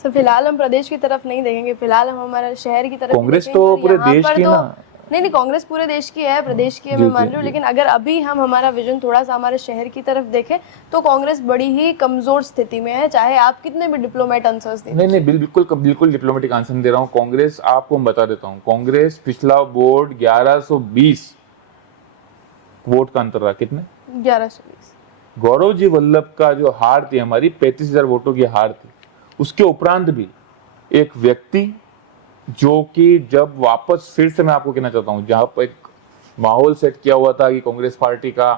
सर फिलहाल हम प्रदेश की तरफ नहीं देखेंगे, फिलहाल हम हमारे शहर की तरफ कांग्रेस देखेंगे। तो और पूरे यहाँ देश पर की तो ना। नहीं, कांग्रेस पूरे देश की है, प्रदेश की है, मैं मान रही हूँ। लेकिन अगर अभी हम हमारा विजन थोड़ा सा हमारे शहर की तरफ देखें तो कांग्रेस बड़ी ही कमजोर स्थिति में है, चाहे आप कितने भी डिप्लोमेट आंसर्स दें। नहीं, बिल्कुल डिप्लोमेटिक आंसर दे रहा हूँ। कांग्रेस, आपको मैं बता देता हूँ, कांग्रेस पिछला वोट 1120 वोट का अंतर रहा। कितने? 1120। गौरव जी वल्लभ का जो हार थी हमारी, 35,000 वोटों की हार थी। उसके उपरांत भी एक व्यक्ति जो कि जब वापस, फिर से मैं आपको कहना चाहता हूँ, जहां पर एक माहौल सेट किया हुआ था कि कांग्रेस पार्टी का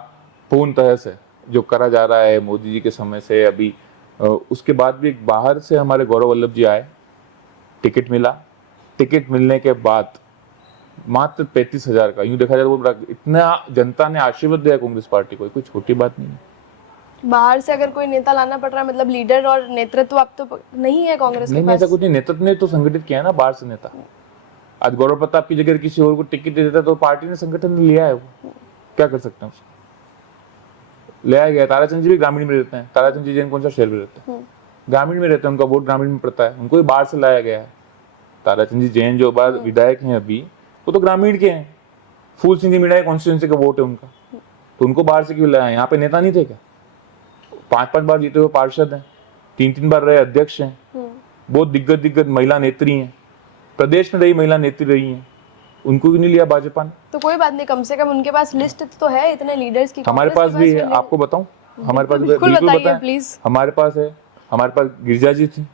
पूर्ण तरह से जो करा जा रहा है मोदी जी के समय से अभी, उसके बाद भी एक बाहर से हमारे गौरव वल्लभ जी आए, टिकट मिला। टिकट मिलने के बाद मात्र 35,000 का, यूं देखा जाए तो इतना जनता ने आशीर्वाद दिया कांग्रेस पार्टी को, कोई छोटी बात नहीं है। बाहर से अगर कोई नेता लाना पड़ रहा है, मतलब लीडर और नेतृत्व आप तो नहीं है कांग्रेस के नहीं, पास। ऐसा कुछ नहीं, नेतृत्व ने तो संगठित किया है ना बाहर से नेता। आज गौरव प्रताप की जगह किसी और को टिकट दे देता तो पार्टी ने, संगठन ने लिया है, वो क्या कर सकते हैं उसको, ले आया गया। ताराचंद जी भी ग्रामीण में रहते हैं। ताराचंद जी जैन कौन सा शहर में रहते हैं? ग्रामीण में रहते हैं, उनका वोट ग्रामीण में पड़ता है, उनको भी बाहर से लाया गया है। ताराचंद जी जैन जो बार विधायक हैं अभी, वो तो ग्रामीण के हैं। फूल सिंह मीणा कॉन्स्टिट्यूंसी का वोट है उनका, तो उनको बाहर से क्यों लाया? यहाँ पे नेता नहीं थे क्या? 5-5 बार जीते हुए पार्षद हैं, 3-3 बार रहे अध्यक्ष हैं, बहुत दिग्गज महिला नेत्री हैं, प्रदेश में रही महिला नेत्री रही हैं, उनको भी नहीं लिया भाजपा ने। तो कोई बात नहीं, कम से कम उनके पास लिस्ट तो है इतने लीडर्स की। हमारे पास भी है, आपको बताऊं, हमारे पास बिल्कुल बताइए प्लीज। हमारे पास है, हमारे पास गिरिजा जी थी,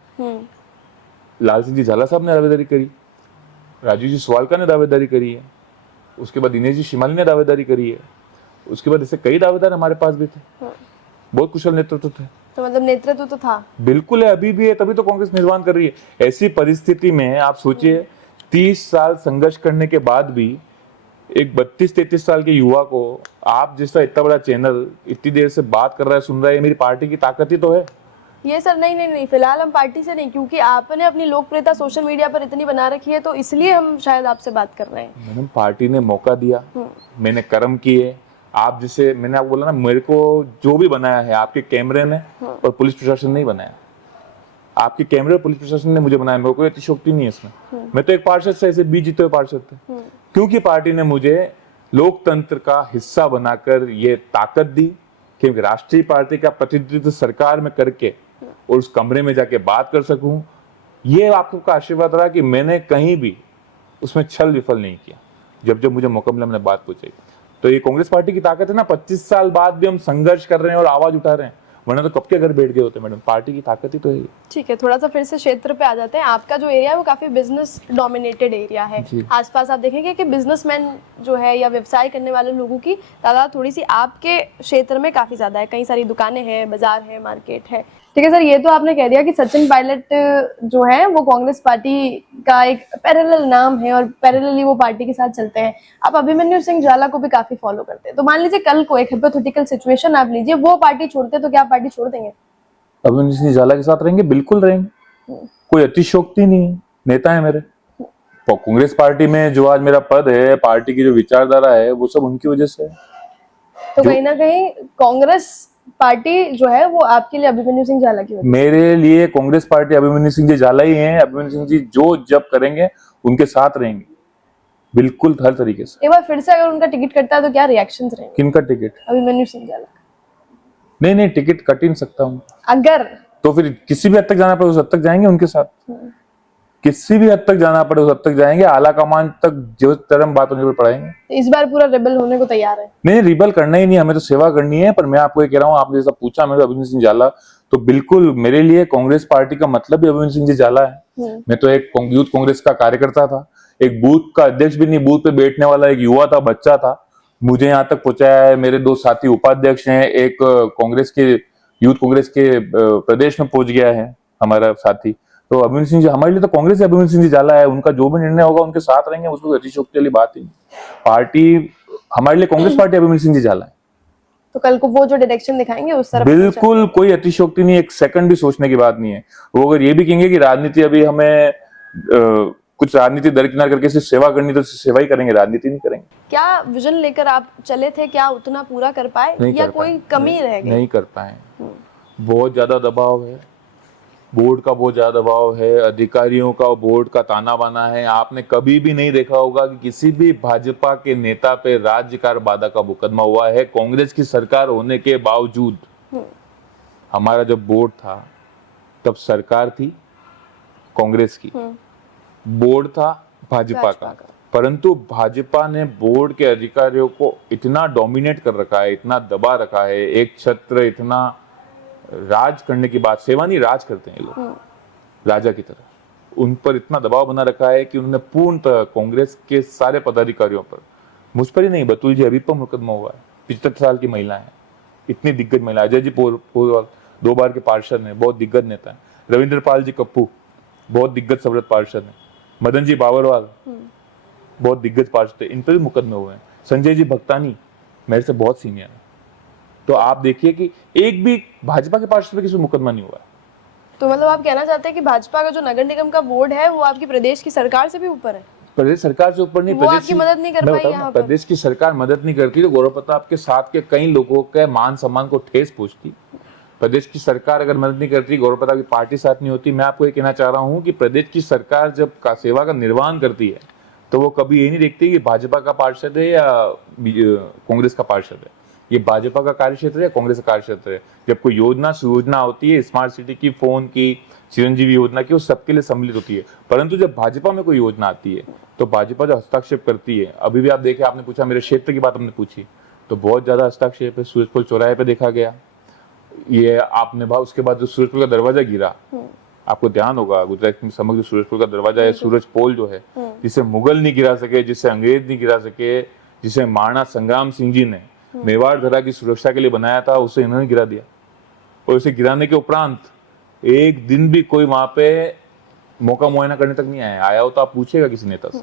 लाल सिंह जी झाला साहब ने दावेदारी करी, राजू जी सवालका ने दावेदारी करी है, उसके बाद दिनेश जी शिमाली ने दावेदारी करी है, उसके बाद ऐसे कई दावेदार हमारे पास भी थे, बहुत कुशल नेतृत्व थे। तो मतलब नेतृत्व तो था, बिल्कुल है, अभी भी है, तभी तो कांग्रेस निर्माण कर रही है। ऐसी परिस्थिति में आप सोचिए, 30 साल संघर्ष करने के बाद भी एक 32-33 साल के युवा को आप जैसा इतना बड़ा चैनल इतनी देर से बात कर रहा है, सुन रहा है, मेरी पार्टी की ताकत ही तो है। ये सर नहीं, फिलहाल हम पार्टी से नहीं, क्योंकि आपने अपनी लोकप्रियता सोशल मीडिया पर इतनी बना रखी है, तो इसलिए हम शायद आपसे बात कर रहे हैं। मैडम, पार्टी ने मौका दिया, मैंने कर्म किए। आप जैसे मैंने आपको बोला ना, मेरे को जो भी बनाया है आपके कैमरे ने और पुलिस प्रशासन ने बनाया, आपके कैमरे और पुलिस प्रशासन ने मुझे बनाया, मेरे को कोई अतिशयोक्ति नहीं है इसमें। मैं तो एक पार्षद से ऐसे 20 जीते हुए पार्षद थे, क्योंकि पार्टी ने मुझे लोकतंत्र का हिस्सा बनाकर ये ताकत दी कि राष्ट्रीय पार्टी का प्रतिनिधित्व सरकार में करके और उस कमरे में जाके बात कर सकूं। ये आपका आशीर्वाद रहा कि मैंने कहीं भी उसमें छल विफल नहीं किया। जब जब मुझे मौका मिला मैंने बात पूछी। तो ये कांग्रेस पार्टी की ताकत है ना, 25 साल बाद भी हम संघर्ष कर रहे हैं और आवाज उठा रहे हैं। वरना तो कब के घर बैठ गए होते मैडम। पार्टी की ताकत ही तो है ये। ठीक है, थोड़ा सा फिर से क्षेत्र पे आ जाते हैं। आपका जो एरिया है वो काफी बिजनेस डोमिनेटेड एरिया है। जी। आसपास आप देखेंगे कि बिजनेसमैन जो है या व्यवसाय करने वाले लोगों की तादाद थोड़ी सी आपके क्षेत्र में काफी ज्यादा है। कई सारी दुकानें हैं, बाजार है, मार्केट है। ठीक है सर, ये तो आपने कह दिया कि सचिन पायलट जो है वो कांग्रेस पार्टी का एक पैरेलल नाम है और पैरेलली वो पार्टी के साथ चलते हैं। आप अभिमन्यु सिंह झाला को भी काफी फॉलो करते हैं। तो मान लीजिए कल को एक हाइपोथेटिकल सिचुएशन आप लीजिए, वो पार्टी छोड़ते तो क्या आप पार्टी छोड़ देंगे? अभिमन्यु सिंह झाला के साथ रहेंगे, बिल्कुल रहेंगे। कोई अतिशयोक्ति नहीं है, नेता है मेरे। कांग्रेस पार्टी में जो आज मेरा पद है, पार्टी की जो विचारधारा है, वो सब उनकी वजह से है। तो कहीं ना कहीं कांग्रेस पार्टी जो है वो आपके लिए अभिमन्यु सिंह झाला की वजह मेरे लिए कांग्रेस पार्टी अभिमन्यु सिंह जी झाला ही है। अभिमन्यु सिंह जी जो जब करेंगे उनके साथ रहेंगे, बिल्कुल हर तरीके से। एक बार फिर से अगर उनका टिकट कटता है तो क्या रिएक्शंस रहेंगे? किनका टिकट? अभिमन्यु सिंह झाला। नहीं नहीं, टिकट कट ही नहीं सकता हूँ। अगर तो फिर किसी भी हद तक जाना पड़े उस हद तक जाएंगे उनके साथ। किसी भी हद तक जाना पड़े उस हद तक जाएंगे, आला कमान तक जो चरम बात उन्हें पढ़ाएंगे। इस बार पूरा रेबल होने को तैयार है? नहीं, रिबल करना ही नहीं, हमें तो सेवा करनी है। पर मैं आपको ये कह रहा हूँ, आपने जैसा पूछा मेरे अभिमन्यु सिंह झाला, तो बिल्कुल मेरे लिए कांग्रेस पार्टी का मतलब भी अभिमन्यु सिंह जी झाला है। मैं तो एक यूथ कांग्रेस का कार्यकर्ता था, एक बूथ का अध्यक्ष भी नहीं, बूथ पे बैठने वाला एक युवा था, बच्चा था। मुझे यहाँ तक पहुंचाया है। मेरे दो साथी उपाध्यक्ष हैं, एक कांग्रेस के यूथ कांग्रेस के प्रदेश में पहुंच गया है हमारा साथी। तो अभिमन्यु सिंह जी हमारे लिए तो कांग्रेस अभिमन्यु सिंह जी झाला है। उनका जो भी निर्णय होगा उनके साथ रहेंगे, उसमें अतिशयोक्ति वाली बात ही नहीं। पार्टी हमारे लिए कांग्रेस पार्टी अभिमन्यु सिंह जी झाला है। तो कल को वो जो डायरेक्शन दिखाएंगे उस तरफ बिल्कुल कोई अतिशयोक्ति नहीं, एक सेकंड भी सोचने की बात नहीं है। वो अगर ये भी कहेंगे कि राजनीति अभी हमें कुछ राजनीति दरकिनार करके सिर्फ सेवा करनी, तो सेवा ही करेंगे, राजनीति नहीं करेंगे। क्या विजन लेकर आप चले थे, क्या उतना पूरा कर पाए या कोई कमी रह गई? नहीं कर पाए। बहुत ज्यादा दबाव है, बोर्ड का बहुत ज्यादा दबाव है, अधिकारियों का, बोर्ड का ताना बाना है। आपने कभी भी नहीं देखा होगा कि किसी भी भाजपा के नेता पे राज्यकार बाधा का मुकदमा हुआ है, कांग्रेस की सरकार होने के बावजूद। हमारा जब बोर्ड था तब सरकार थी कांग्रेस की, बोर्ड था भाजपा का, परंतु भाजपा ने बोर्ड के अधिकारियों को इतना डोमिनेट कर रखा है, इतना दबा रखा है, एक छत्र, इतना राज करने की बात, सेवा नहीं राज करते हैं ये लोग राजा की तरह। उन पर इतना दबाव बना रखा है कि उन्होंने पूर्णतः कांग्रेस के सारे पदाधिकारियों पर, मुझ पर ही नहीं, बतूल जी अभी पर मुकदमा हुआ है। 75 साल की महिला है, इतनी दिग्गज महिला। अजय जी पोरवाल 2 बार के पार्षद है, बहुत दिग्गज नेता है। रविंद्र पाल जी कप्पू बहुत दिग्गज सब्रत पार्षद है। मदन जी बावरवाल बहुत दिग्गज पार्षद है, इन पर भी मुकदमे हुए हैं। संजय जी भक्तानी मेरे से बहुत सीनियर है। तो आप देखिए कि एक भी भाजपा के पार्षद पे किसी मुकदमा नहीं हुआ है। तो मतलब आप कहना चाहते हैं कि भाजपा का जो नगर निगम का बोर्ड है वो आपकी प्रदेश की सरकार से भी ऊपर है? प्रदेश सरकार से ऊपर नहीं, वो आपकी मदद नहीं कर पाई यहाँ पर? प्रदेश की सरकार मदद नहीं करती तो गौरव प्रताप के साथ के कई लोगों के मान सम्मान को ठेस पहुंचती। प्रदेश की सरकार अगर मदद नहीं करती, गौरव प्रताप की पार्टी साथ नहीं होती। मैं आपको ये कहना चाह रहा हूँ कि प्रदेश की सरकार जब सेवा का निर्वहन करती है तो वो कभी ये नहीं देखती कि भाजपा का पार्षद है या कांग्रेस का पार्षद है। ये भाजपा का कार्यक्षेत्र है या कांग्रेस का कार्यक्षेत्र है। जब कोई योजना सुयोजना होती है, स्मार्ट सिटी की, फोन की, चिरंजीवी योजना की, वो सबके लिए सम्मिलित होती है। परंतु जब भाजपा में कोई योजना आती है तो भाजपा जो हस्तक्षेप करती है, अभी भी आप देखें, आपने पूछा मेरे क्षेत्र की बात हमने पूछी, तो बहुत ज्यादा हस्तक्षेप है। सूरजपुर चौराहे पे देखा गया ये आपने उसके बाद जो सूरजपुर का दरवाजा गिरा, आपको ध्यान होगा, गुजरात में समग्र सूरजपुर का दरवाजा है, सूरज पोल जो है, जिसे मुगल नहीं गिरा सके, जिसे अंग्रेज नहीं गिरा सके, जिसे महाराणा संग्राम सिंह जी ने मेवाड़ धरा की सुरक्षा के लिए बनाया था, उसे इन्होंने गिरा दिया। और उसे गिराने के उपरांत एक दिन भी कोई वहां पे मौका मुआयना करने तक नहीं आया हो तो आप पूछेगा किसी नेता से,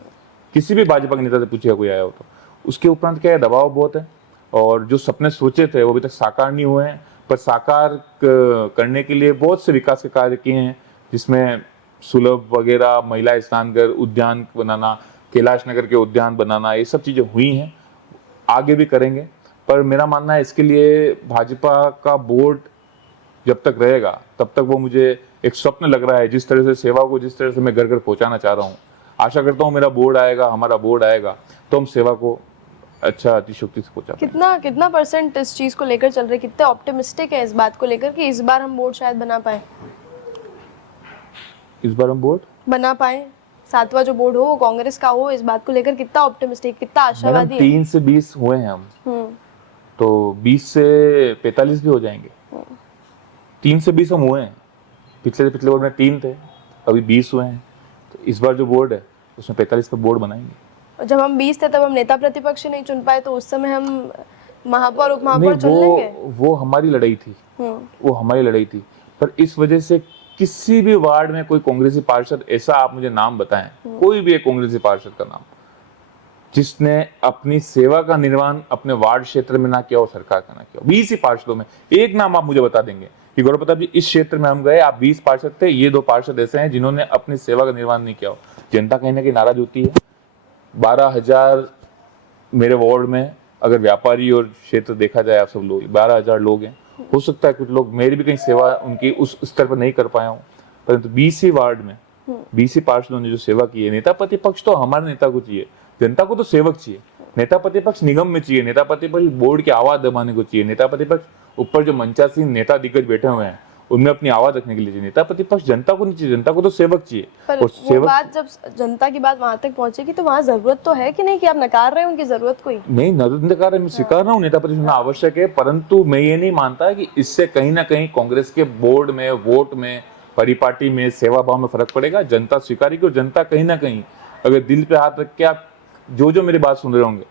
किसी भी भाजपा के नेता से पूछेगा कोई आया हो तो। उसके उपरांत क्या है, दबाव बहुत है और जो सपने सोचे थे वो अभी तक साकार नहीं हुए हैं। पर साकार करने के लिए बहुत से विकास के कार्य किए हैं, जिसमें सुलभ वगैरह, महिला स्नानघर, उद्यान बनाना, कैलाश नगर के उद्यान बनाना, ये सब चीजें हुई हैं, आगे भी करेंगे। पर मेरा मानना है इसके लिए भाजपा का बोर्ड जब तक रहेगा तब तक वो मुझे एक स्वप्न लग रहा है। जिस तरह से सेवा को, जिस तरह से मैं घर घर पहुंचाना चाह रहा हूँ, आशा करता हूँ मेरा बोर्ड आएगा, हमारा बोर्ड आएगा तो हम सेवा को अच्छा अतिशयोक्ति से पहुंचा। कितना परसेंट इस चीज को लेकर चल रहे, कितने ऑप्टिमिस्टिक है इस बात को लेकर कि इस बार हम बोर्ड शायद बना पाए? इस बार हम बोर्ड बना पाए, 7वां जो बोर्ड हो वो कांग्रेस का हो, इस बात को लेकर कितना ऑप्टिमिस्टिक, कितना आशावादी है? 3 से 20 हुए हैं हम, तो 20 से 45 भी हो जाएंगे। 3 से 20 हम हुए हैं। पिछले पिछले बोर्ड में 3 थे, अभी 20 हुए हैं। तो इस बार जो बोर्ड है उसमें 45 का बोर्ड बनाएंगे। जब हम 20 थे तब हम नेता प्रतिपक्ष नहीं चुन पाए, तो उस समय हम महापौर उप नहीं, महापौर चुन लेंगे। वो हमारी लड़ाई थी, वो हमारी लड़ाई थी। पर इस वजह से किसी भी वार्ड में कोई कांग्रेसी पार्षद, ऐसा आप मुझे नाम बताएं, कोई भी एक कांग्रेसी पार्षद का नाम जिसने अपनी सेवा का निर्वहन अपने वार्ड क्षेत्र में ना किया और सरकार का ना किया। 20 ही पार्षदों में एक नाम आप मुझे बता देंगे कि गौरव प्रताप जी, इस क्षेत्र में हम गए, आप 20 पार्षद थे, ये 2 पार्षद ऐसे हैं जिन्होंने अपनी सेवा का निर्वहन नहीं किया हो। जनता कहीं ना कहीं नाराज होती है। 12,000 मेरे वार्ड में अगर व्यापारी और क्षेत्र देखा जाए, आप सब लोग 12,000 लोग हैं। हो सकता है कुछ लोग मेरी भी कहीं सेवा उनकी उस स्तर पर नहीं कर पाया हूँ, परंतु 20 ही वार्ड में 20 ही पार्षदों ने जो सेवा की है। नेता प्रतिपक्ष तो हमारे नेता को चाहिए, जनता को तो सेवक चाहिए। नेता प्रतिपक्ष निगम में चाहिए, नेता प्रतिपक्ष बोर्ड की आवाज दबाने को चाहिए, नेता प्रतिपक्ष ऊपर जो मंचासीन नेता दिग्गज बैठे हुए हैं उनमें अपनी आवाज रखने के लिए चाहिए। नेता प्रतिपक्ष जनता को नहीं चाहिए, जनता को तो सेवक चाहिए। पर और वो बात जब जनता की बात वहां तक पहुंचेगी तो वहां जरूरत तो है कि नहीं, कि आप नकार रहे हैं उनकी जरूरत को ही? नहीं, नकार मैं स्वीकार रहा हूँ, नेता प्रतिपक्ष होना आवश्यक है, परंतु मैं ये नहीं मानता कि इससे कहीं ना कहीं कांग्रेस के बोर्ड में, वोट में, परिपाटी में, सेवा भाव में फर्क पड़ेगा। जनता स्वीकारेगी और जनता कहीं ना कहीं अगर दिल पे हाथ रख के, आप जो मेरी बात सुन रहे होंगे,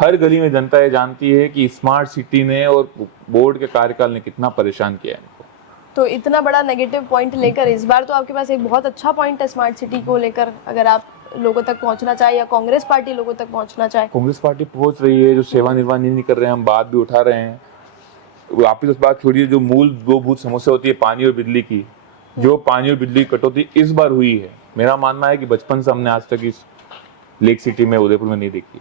हर गली में जनता ये जानती है कि स्मार्ट सिटी ने और बोर्ड के कार्यकाल ने कितना परेशान किया है इनको। तो इतना बड़ा नेगेटिव पॉइंट लेकर इस बार तो आपके पास एक बहुत अच्छा पॉइंट है स्मार्ट सिटी को लेकर, अगर आप लोगों तक पहुंचना चाहे या कांग्रेस पार्टी लोगों तक पहुंचना चाहे। कांग्रेस पार्टी पहुंच रही है, जो सेवा निर्वाह नहीं कर रहे हैं, हम बात भी उठा रहे हैं। आप इस बात छोड़िए, जो मूलभूत समस्या होती है पानी और बिजली की, जो पानी और बिजली की कटौती इस बार हुई है, मेरा मानना है कि बचपन से हमने आज तक इस लेक सिटी में, उदयपुर में नहीं देखी।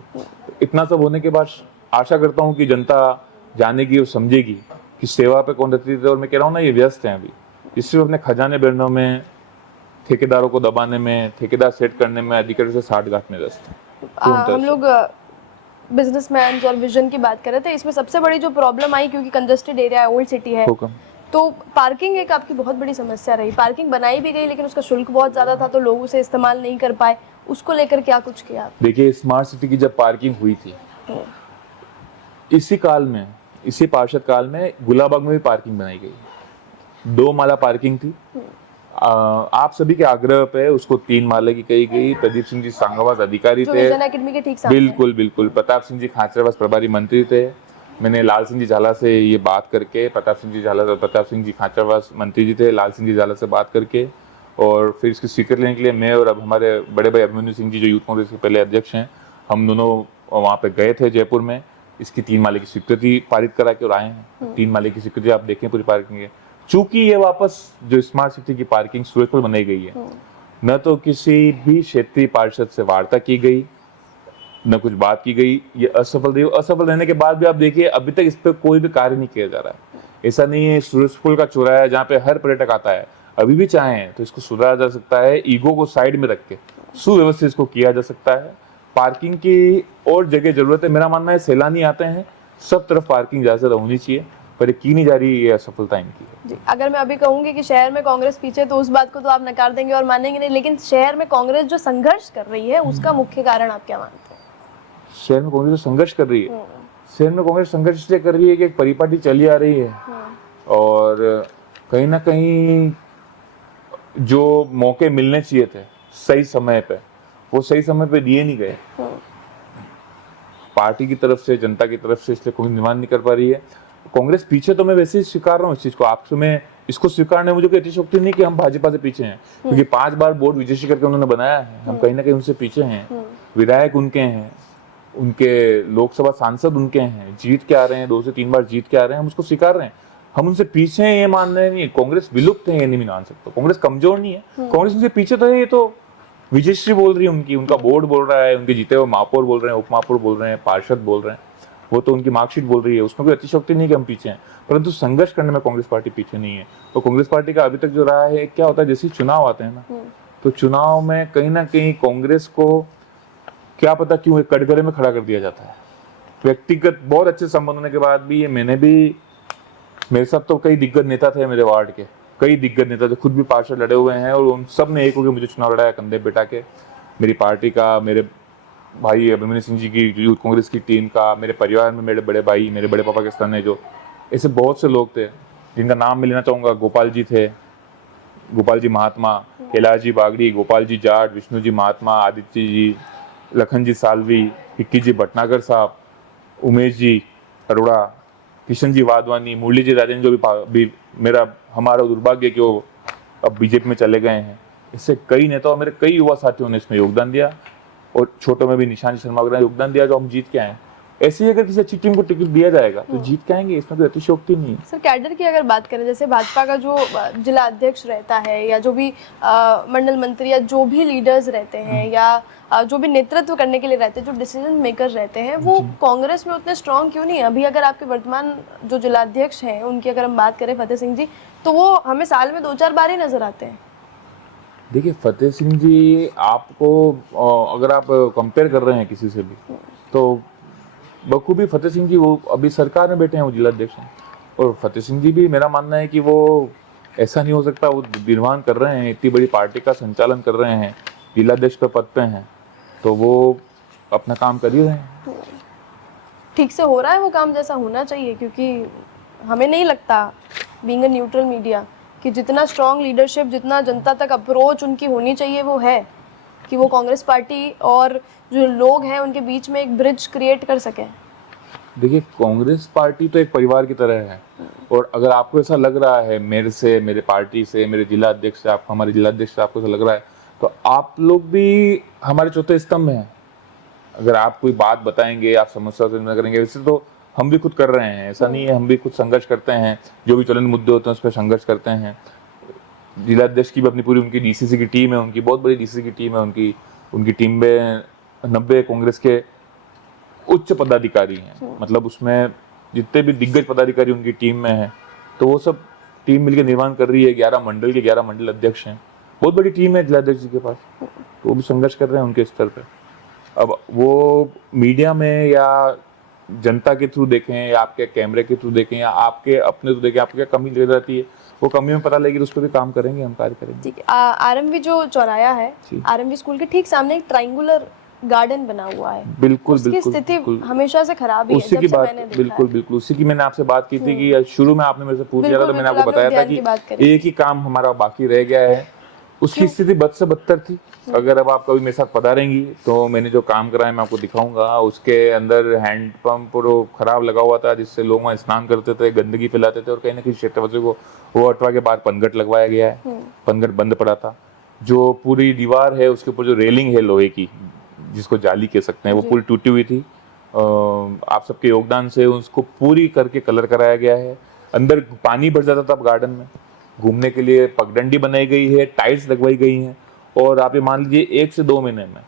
इतना सब होने के बाद आशा करता हूँ कि जनता जानेगी और समझेगी कि सेवा पे कौन रहती है। और मैं कह रहा हूँ ना, ये व्यस्त हैं अभी, इससे अपने खजाने भरने में, ठेकेदारों को दबाने में, ठेकेदार सेट करने में, अधिकारी से साठ गांठ में व्यस्त हैं। हम लोग बिजनेसमैन और विजन की बात कर रहे थे, इसमें सबसे बड़ी जो प्रॉब्लम आई, क्योंकि कंजस्टेड एरिया है, ओल्ड सिटी है, तो पार्किंग एक आपकी बहुत बड़ी समस्या रही। पार्किंग बनाई भी गई लेकिन उसका शुल्क बहुत ज़्यादा था, तो लोग उसे इस्तेमाल नहीं कर पाए। उसको लेकर क्या कुछ किया? देखिए, स्मार्ट सिटी की जब पार्किंग हुई थी, इसी काल में, इसी पार्षद काल में गुलाबाग में भी पार्किंग बनाई गई। 2 माला पार्किंग थी। आप सभी के आग्रह पे उसको 3 माले की कही गई। प्रदीप सिंह जी सांगवास अधिकारी थे, विजन एकेडमी के ठीक सामने। बिल्कुल बिल्कुल। प्रताप सिंह जी खाचरवास प्रभारी मंत्री थे। मैंने लाल सिंह जी झाला से ये बात करके, प्रताप सिंह जी खाचरवास मंत्री जी थे, लाल सिंह जी झाला से बात करके, और फिर इसकी स्वीकृति लेने के लिए मैं और अब हमारे बड़े भाई अभिमन्यु सिंह जी, जो यूथ कांग्रेस के पहले अध्यक्ष हैं, हम दोनों वहाँ पे गए थे जयपुर में। इसकी 3 माले की स्वीकृति पारित करा के और आए हैं। 3 माले की स्वीकृति आप देखें पूरी पार्किंग है। चूंकि ये वापस जो स्मार्ट सिटी की पार्किंग सूरजपुर बनाई गई है, न तो किसी भी क्षेत्रीय पार्षद से वार्ता की गई, न कुछ बात की गई, ये असफल रही। असफल रहने के बाद भी आप देखिए, अभी तक इस पर कोई भी कार्य नहीं किया जा रहा है। ऐसा नहीं है सूरजपुर का चौराहा है जहाँ पे हर पर्यटक आता है, अभी भी चाहें तो इसको सुधारा जा सकता है। ईगो को साइड में रख के सुव्यवस्थित इसको किया जा सकता है। पार्किंग की और जगह जरूरत है। मेरा मानना है सैलानी आते हैं, सब तरफ पार्किंग ज्यादा ज्यादा होनी चाहिए, पर ये की नहीं जा रही, ये असफलता इनकी है। जी, अगर मैं अभी कहूंगी कि शहर में कांग्रेस पीछे, तो उस बात को तो आप नकार देंगे और मानेंगे नहीं, लेकिन शहर में कांग्रेस जो संघर्ष कर रही है उसका मुख्य कारण आप क्या मानते हैं? शहर में कांग्रेस जो संघर्ष कर रही है, शहर में कांग्रेस संघर्ष इसलिए कर रही है कि एक परिपाटी चली आ रही है, और कहीं ना कहीं जो मौके मिलने चाहिए थे सही समय पे, वो सही समय पे दिए नहीं गए पार्टी की तरफ से, जनता की तरफ से, इसलिए कोई निर्माण नहीं कर पा रही है कांग्रेस। पीछे तो मैं वैसे ही स्वीकार रहा हूँ इस चीज को, आपसे मैं इसको स्वीकारने में मुझे कोई अतिशयोक्ति नहीं कि हम भाजपा से पीछे हैं, क्योंकि 5 बार बोर्ड विजेशी करके उन्होंने बनाया है। हम कहीं ना कहीं उनसे पीछे हैं। विधायक उनके हैं, उनके लोकसभा सांसद उनके हैं, जीत के आ रहे हैं, 2 से 3 बार जीत के आ रहे हैं, हम उसको स्वीकार रहे हैं। हम उनसे पीछे हैं ये मान रहे नहीं, कांग्रेस विलुप्त है ये नहीं मान सकते। कांग्रेस कमजोर नहीं है, कांग्रेस उनसे पीछे तो है। ये तो विजयश्री बोल रही है उनकी, उनका बोर्ड बोल रहा है, उनके जीते हुए महापौर बोल रहे हैं, उप महापौर बोल रहे हैं, पार्षद बोल रहे हैं, वो तो उनकी मार्कशीट बोल रही है, उसमें कोई अतिशयोक्ति नहीं कि हम पीछे हैं। परंतु संघर्ष करने में कांग्रेस पार्टी पीछे नहीं है। तो कांग्रेस पार्टी का अभी तक जो रहा है, क्या होता है, जैसे चुनाव आते हैं ना, तो चुनाव में कहीं ना कहीं कांग्रेस को क्या पता क्यों एक कटघरे में खड़ा कर दिया जाता है। व्यक्तिगत बहुत अच्छे संबंध होने के बाद भी, ये मैंने भी, मेरे साथ तो कई दिग्गज नेता थे मेरे वार्ड के, कई दिग्गज नेता थे, खुद भी पार्षद लड़े हुए हैं, और उन सब ने एक होकर मुझे चुनाव लड़ाया कंधे पे बिठा के। मेरी पार्टी का, मेरे भाई अभिमन्यु सिंह जी की यूथ कांग्रेस की टीम का, मेरे परिवार में मेरे बड़े भाई, मेरे बड़े पापा के स्थान है, जो ऐसे बहुत से लोग थे जिनका नाम मैं लेना चाहूँगा, गोपाल जी थे, गोपाल जी महात्मा, कैलाश जी बागड़ी, गोपाल जी जाट, विष्णु जी महात्मा, आदित्य जी, लखन जी सालवी, हिक्की जी भटनागर साहब, उमेश जी अरोड़ा, किशन जी वाधवानी, मुरली जी राजेंद्र, जो भी हमारा दुर्भाग्य कि वो अब बीजेपी में चले गए हैं। इससे कई नेताओं, मेरे कई युवा साथियों ने इसमें योगदान दिया, और छोटों में भी निशांत शर्मा वगैरह ने योगदान दिया, जो हम जीत के आए। ऐसे ही अगर किसी अच्छी टीम को टिकट दिया जाएगा तो जीत के आएंगे, इसमें कोई अतिशयोक्ति नहीं है। सर कैडर की अगर बात करें, जैसे भाजपा का जो जिला अध्यक्ष रहता है या जो भी मंडल मंत्री या जो भी लीडर्स रहते हैं या जो भी नेतृत्व करने के लिए रहते हैं, जो डिसीजन मेकर रहते हैं, वो कांग्रेस में उतने स्ट्रांग क्यों नहीं है? अभी अगर आपके वर्तमान जो जिला अध्यक्ष हैं उनकी अगर हम बात करें, फतेह सिंह जी, तो वो हमें साल में 2-4 बार ही नजर आते हैं। देखिए फतेह सिंह जी, आपको अगर आप कंपेयर कर रहे हैं किसी से भी, तो बखूबी फतेह सिंह जी वो अभी सरकार में बैठे हैं, वो जिला अध्यक्ष हैं। और फतेह सिंह जी भी, मेरा मानना है कि वो ऐसा नहीं हो सकता, वो निर्माण कर रहे हैं, इतनी बड़ी पार्टी का संचालन कर रहे हैं, जिला अध्यक्ष पे पद पे हैं, तो वो अपना काम कर ही रहे हैं। ठीक से हो रहा है वो काम जैसा होना चाहिए, क्योंकि हमें नहीं लगता, बीइंग अ न्यूट्रल मीडिया, कि जितना स्ट्रॉन्ग लीडरशिप, जितना जनता तक अप्रोच उनकी होनी चाहिए वो है, कि वो कांग्रेस पार्टी और जो लोग हैं उनके बीच में एक ब्रिज क्रिएट कर सकें। देखिए कांग्रेस पार्टी तो एक परिवार की तरह है, और अगर आपको ऐसा लग रहा है मेरे से, मेरे पार्टी से, मेरे जिला अध्यक्ष से, आप हमारे जिला अध्यक्ष से आपको ऐसा लग रहा है, तो आप लोग भी हमारे चौथे स्तंभ हैं। अगर आप कोई बात बताएंगे, आप समस्या से निवारण करेंगे, वैसे तो हम भी खुद कर रहे हैं, ऐसा नहीं है, हम भी खुद संघर्ष करते हैं, जो भी ज्वलंत मुद्दे होते हैं उस पर संघर्ष करते हैं। जिला अध्यक्ष की भी अपनी पूरी, उनकी डीसीसी की टीम है, उनकी बहुत बड़ी डीसीसी की टीम है, उनकी टीम में 90 कांग्रेस के उच्च पदाधिकारी हैं, मतलब उसमें जितने भी दिग्गज पदाधिकारी उनकी टीम में हैं, तो वो सब टीम मिलकर निर्माण कर रही है। 11 मंडल के 11 मंडल अध्यक्ष हैं, बहुत बड़ी टीम है जिला अध्यक्ष जी के पास, तो वो भी संघर्ष कर रहे हैं उनके स्तर पे। अब वो मीडिया में या जनता के थ्रू देखें, या आपके कैमरे के थ्रू देखें, या आपके अपने थ्रू देखें, आपको क्या कमी ले जाती है, वो कमी में पता लगेगी, तो उस पर भी काम करेंगे, हम कार्य करेंगे। ठीक है। आरएमवी जो चौराया है, आरएमवी स्कूल के ठीक सामने एक ट्रायंगुलर गार्डन बना हुआ है, बिल्कुल उसकी बिल्कुल स्थिति बिल्कुल हमेशा से खराब ही है, उसी जब की से बात, मैंने देखा बिल्कुल है। बिल्कुल उसी की मैंने आपसे बात की थी कि शुरू में आपने मेरे से पूछ लिया था, तो मैंने आपको बताया था कि एक ही काम हमारा बाकी रह गया है, उसकी स्थिति बद से बदतर थी। अगर अब आप कभी मेरे साथ पधारेंगी तो मैंने जो काम करा है मैं आपको दिखाऊंगा। उसके अंदर हैंडपंप और खराब लगा हुआ था, जिससे लोग वहाँ स्नान करते थे, गंदगी फैलाते थे, और कहीं ना कहीं क्षेत्रवासियों को वो हटवा के बाहर पनघट लगवाया गया है। पनघट बंद पड़ा था। जो पूरी दीवार है उसके ऊपर जो रेलिंग है लोहे की, जिसको जाली कह सकते हैं, वो पूरी टूटी हुई थी। आप सबके योगदान से उसको पूरी करके कलर कराया गया है। अंदर पानी भर जाता था, अब गार्डन में घूमने के लिए पगडंडी बनाई गई है, टाइल्स लगवाई गई हैं, और आप ये मान लीजिए 1 से 2 महीने में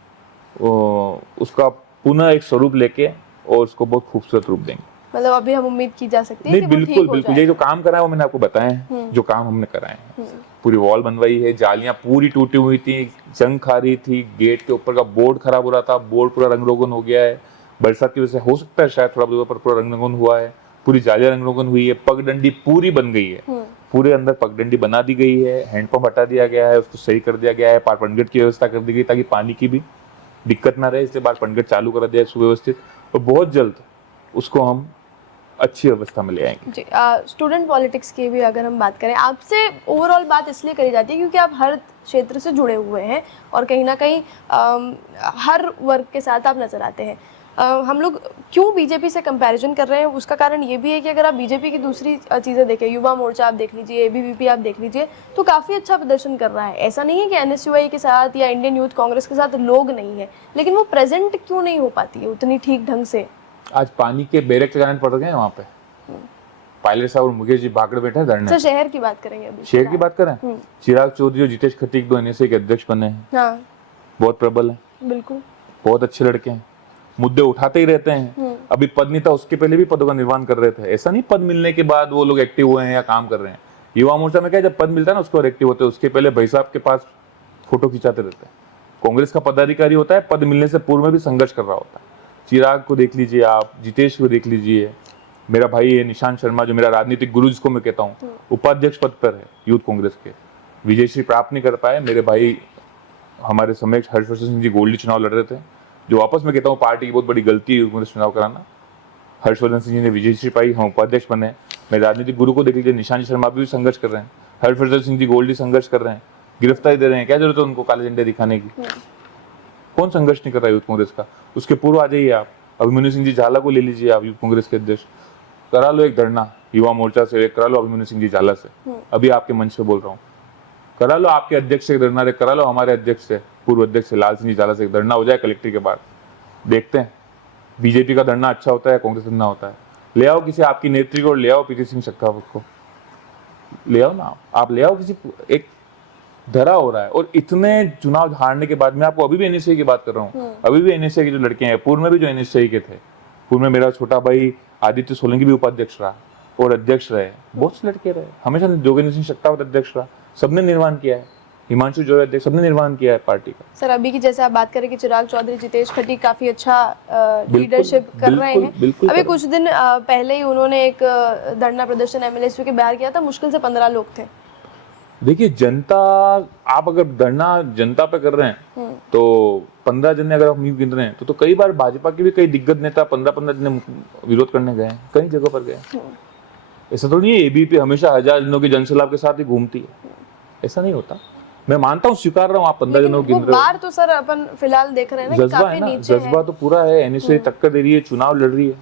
उसका पुनः एक स्वरूप लेके और उसको बहुत खूबसूरत रूप देंगे। मतलब अभी हम उम्मीद की जा सकती है नहीं, कि वो ठीक बिल्कुल हो बिल्कुल, ये जो काम करा है वो मैंने आपको बताया है, जो काम हमने कराए हैं। पूरी वॉल बनवाई है, जालियां पूरी टूटी हुई थी, जंग खा रही थी, गेट के ऊपर का बोर्ड खराब हो रहा था, बोर्ड पूरा रंग रोगन हो गया है, बरसात की वजह से हो सकता है शायद थोड़ा बहुत, पर पूरा रंग रोगन हुआ है, पूरी जालियां रंग रोगन हुई है, पगडंडी पूरी बन गई है, पूरे अंदर पगडंडी बना दी गई है, हैंडपंप हटा दिया गया है, उसको सही कर दिया गया है, बाहर पनघट की व्यवस्था कर दी गई ताकि पानी की भी दिक्कत ना रहे, इसलिए बाहर पनघट चालू कर दिया है सुव्यवस्थित, और बहुत जल्द उसको हम अच्छी अवस्था में ले आएंगे। जी, स्टूडेंट पॉलिटिक्स की भी अगर हम बात करें, आपसे ओवरऑल बात इसलिए करी जाती है क्योंकि आप हर क्षेत्र से जुड़े हुए हैं और कहीं ना कहीं हर वर्ग के साथ आप नजर आते हैं। हम लोग क्यों बीजेपी से कंपैरिजन कर रहे हैं, उसका कारण ये भी है कि अगर आप बीजेपी की दूसरी चीज़ें देखें, युवा मोर्चा आप देख लीजिए, एबीवीपी आप देख लीजिए, तो काफ़ी अच्छा प्रदर्शन कर रहा है। ऐसा नहीं है कि एनएसयूआई के साथ या इंडियन यूथ कांग्रेस के साथ लोग नहीं है, लेकिन वो प्रेजेंट क्यों नहीं हो पाती है उतनी ठीक ढंग से? आज पानी के बैरक लगाने पड़ गए हैं वहाँ पे, पायलट साहब और मुकेश जी भागड़ बैठे हैं धरने। सर शहर की बात करेंगे अभी, शहर की बात करें, चिराग चौधरी और जितेश खटीक 2 एनएसए के अध्यक्ष बने हैं। हाँ, बहुत प्रबल है, बिल्कुल, बहुत अच्छे लड़के हैं, मुद्दे उठाते ही रहते हैं। अभी पद नहीं था उसके पहले भी पदों का निर्माण कर रहे थे, ऐसा नहीं पद मिलने के बाद वो लोग एक्टिव हुए हैं या काम कर रहे हैं। युवा मोर्चा में क्या, जब पद मिलता है ना उसको एक्टिव होते हैं, उसके पहले भाई साहब के पास फोटो खिंचाते रहते हैं। कांग्रेस का पदाधिकारी होता है, पद मिलने से पूर्व में भी संघर्ष कर रहा होता है। चिराग को देख लीजिए आप, जितेश को देख लीजिए, मेरा भाई है निशांत शर्मा जो मेरा राजनीतिक गुरु जिसको मैं कहता हूँ, उपाध्यक्ष पद पर है यूथ कांग्रेस के, विजयश्री प्राप्त नहीं कर पाए। मेरे भाई हमारे समय हर्षवर्धन सिंह जी गोल्डी चुनाव लड़ रहे थे, जो वापस मैं कहता हूँ पार्टी की बहुत बड़ी गलती है कांग्रेस चुनाव कराना। हर्षवर्धन सिंह जी ने विजयश्री पाई, हम उपाध्यक्ष बने। मेरे राजनीतिक गुरु को देख लीजिए, निशांत शर्मा भी संघर्ष कर रहे हैं, हरभजन सिंह जी गोल्डी संघर्ष कर रहे हैं, गिरफ्तारी दे रहे हैं, क्या जरूरत है उनको काले झंडे दिखाने की? कौन संघर्ष नहीं कर रहा है यूथ कांग्रेस का? उसके पूर्व आ जाइए आप, अभिमन्यु सिंह जी झाला को ले लीजिए आप, यूथ कांग्रेस के अध्यक्ष, करा लो एक धरना युवा मोर्चा से, करा लो अभिमन्यु सिंह जी झाला से, अभी आपके मंच पे बोल रहा हूँ, करा लो आपके अध्यक्ष से धरना, करा लो हमारे अध्यक्ष से, पूर्व अध्यक्ष से लाल सिंह जी झाला से धरना हो जाए कलेक्ट्री के बाद, देखते हैं बीजेपी का धरना अच्छा होता है, कांग्रेस धरना होता है। ले आओ किसी आपकी नेत्री को, ले आओ पीके सिंह शेखावत को, ले आओ ना आप ले आओ किसी, एक धरा हो रहा है। और इतने चुनाव हारने के बाद, मैं आपको अभी भी एनएसए की बात कर रहा हूँ, अभी भी एनएसए के जो लड़के हैं, पूर्व में भी जो एनएसए के थे, पूर्व में मेरा छोटा भाई आदित्य सोलंकी भी उपाध्यक्ष रहा और अध्यक्ष रहे, बहुत से लड़के रहे, हमेशा जोगेंद्र सिंह शेखावत अध्यक्ष रहा, सबने निर्माण किया है, हिमांशु जोया अध्यक्ष, सबने निर्माण किया है पार्टी का। सर अभी की जैसे आप बात करें कि चिराग चौधरी, जितेश खट्टी काफी अच्छा लीडरशिप कर रहे हैं। अभी कुछ दिन पहले ही उन्होंने एक धरना प्रदर्शन एमएलएसयू के बाहर किया था, मुश्किल से 15 लोग थे। देखिए जनता, आप अगर धरना जनता पे कर रहे हैं तो 15 जने अगर आप गिन रहे हैं तो कई बार भाजपा के भी कई दिग्गज नेता 15-15 जने विरोध करने गए हैं, कई जगह पर गए। ऐसा तो नहीं है एबीपी हमेशा 1000 जनों की जनसलाह के साथ ही घूमती है, ऐसा नहीं होता। मैं मानता हूँ, स्वीकार रहा हूँ, आप 15 जनों की गिन रहे हो। बार तो सर अपन फिलहाल देख रहे हैं ना, जज्बा है ना, जज्बा तो पूरा है। एनएसए टक्कर दे रही है, चुनाव लड़ रही है,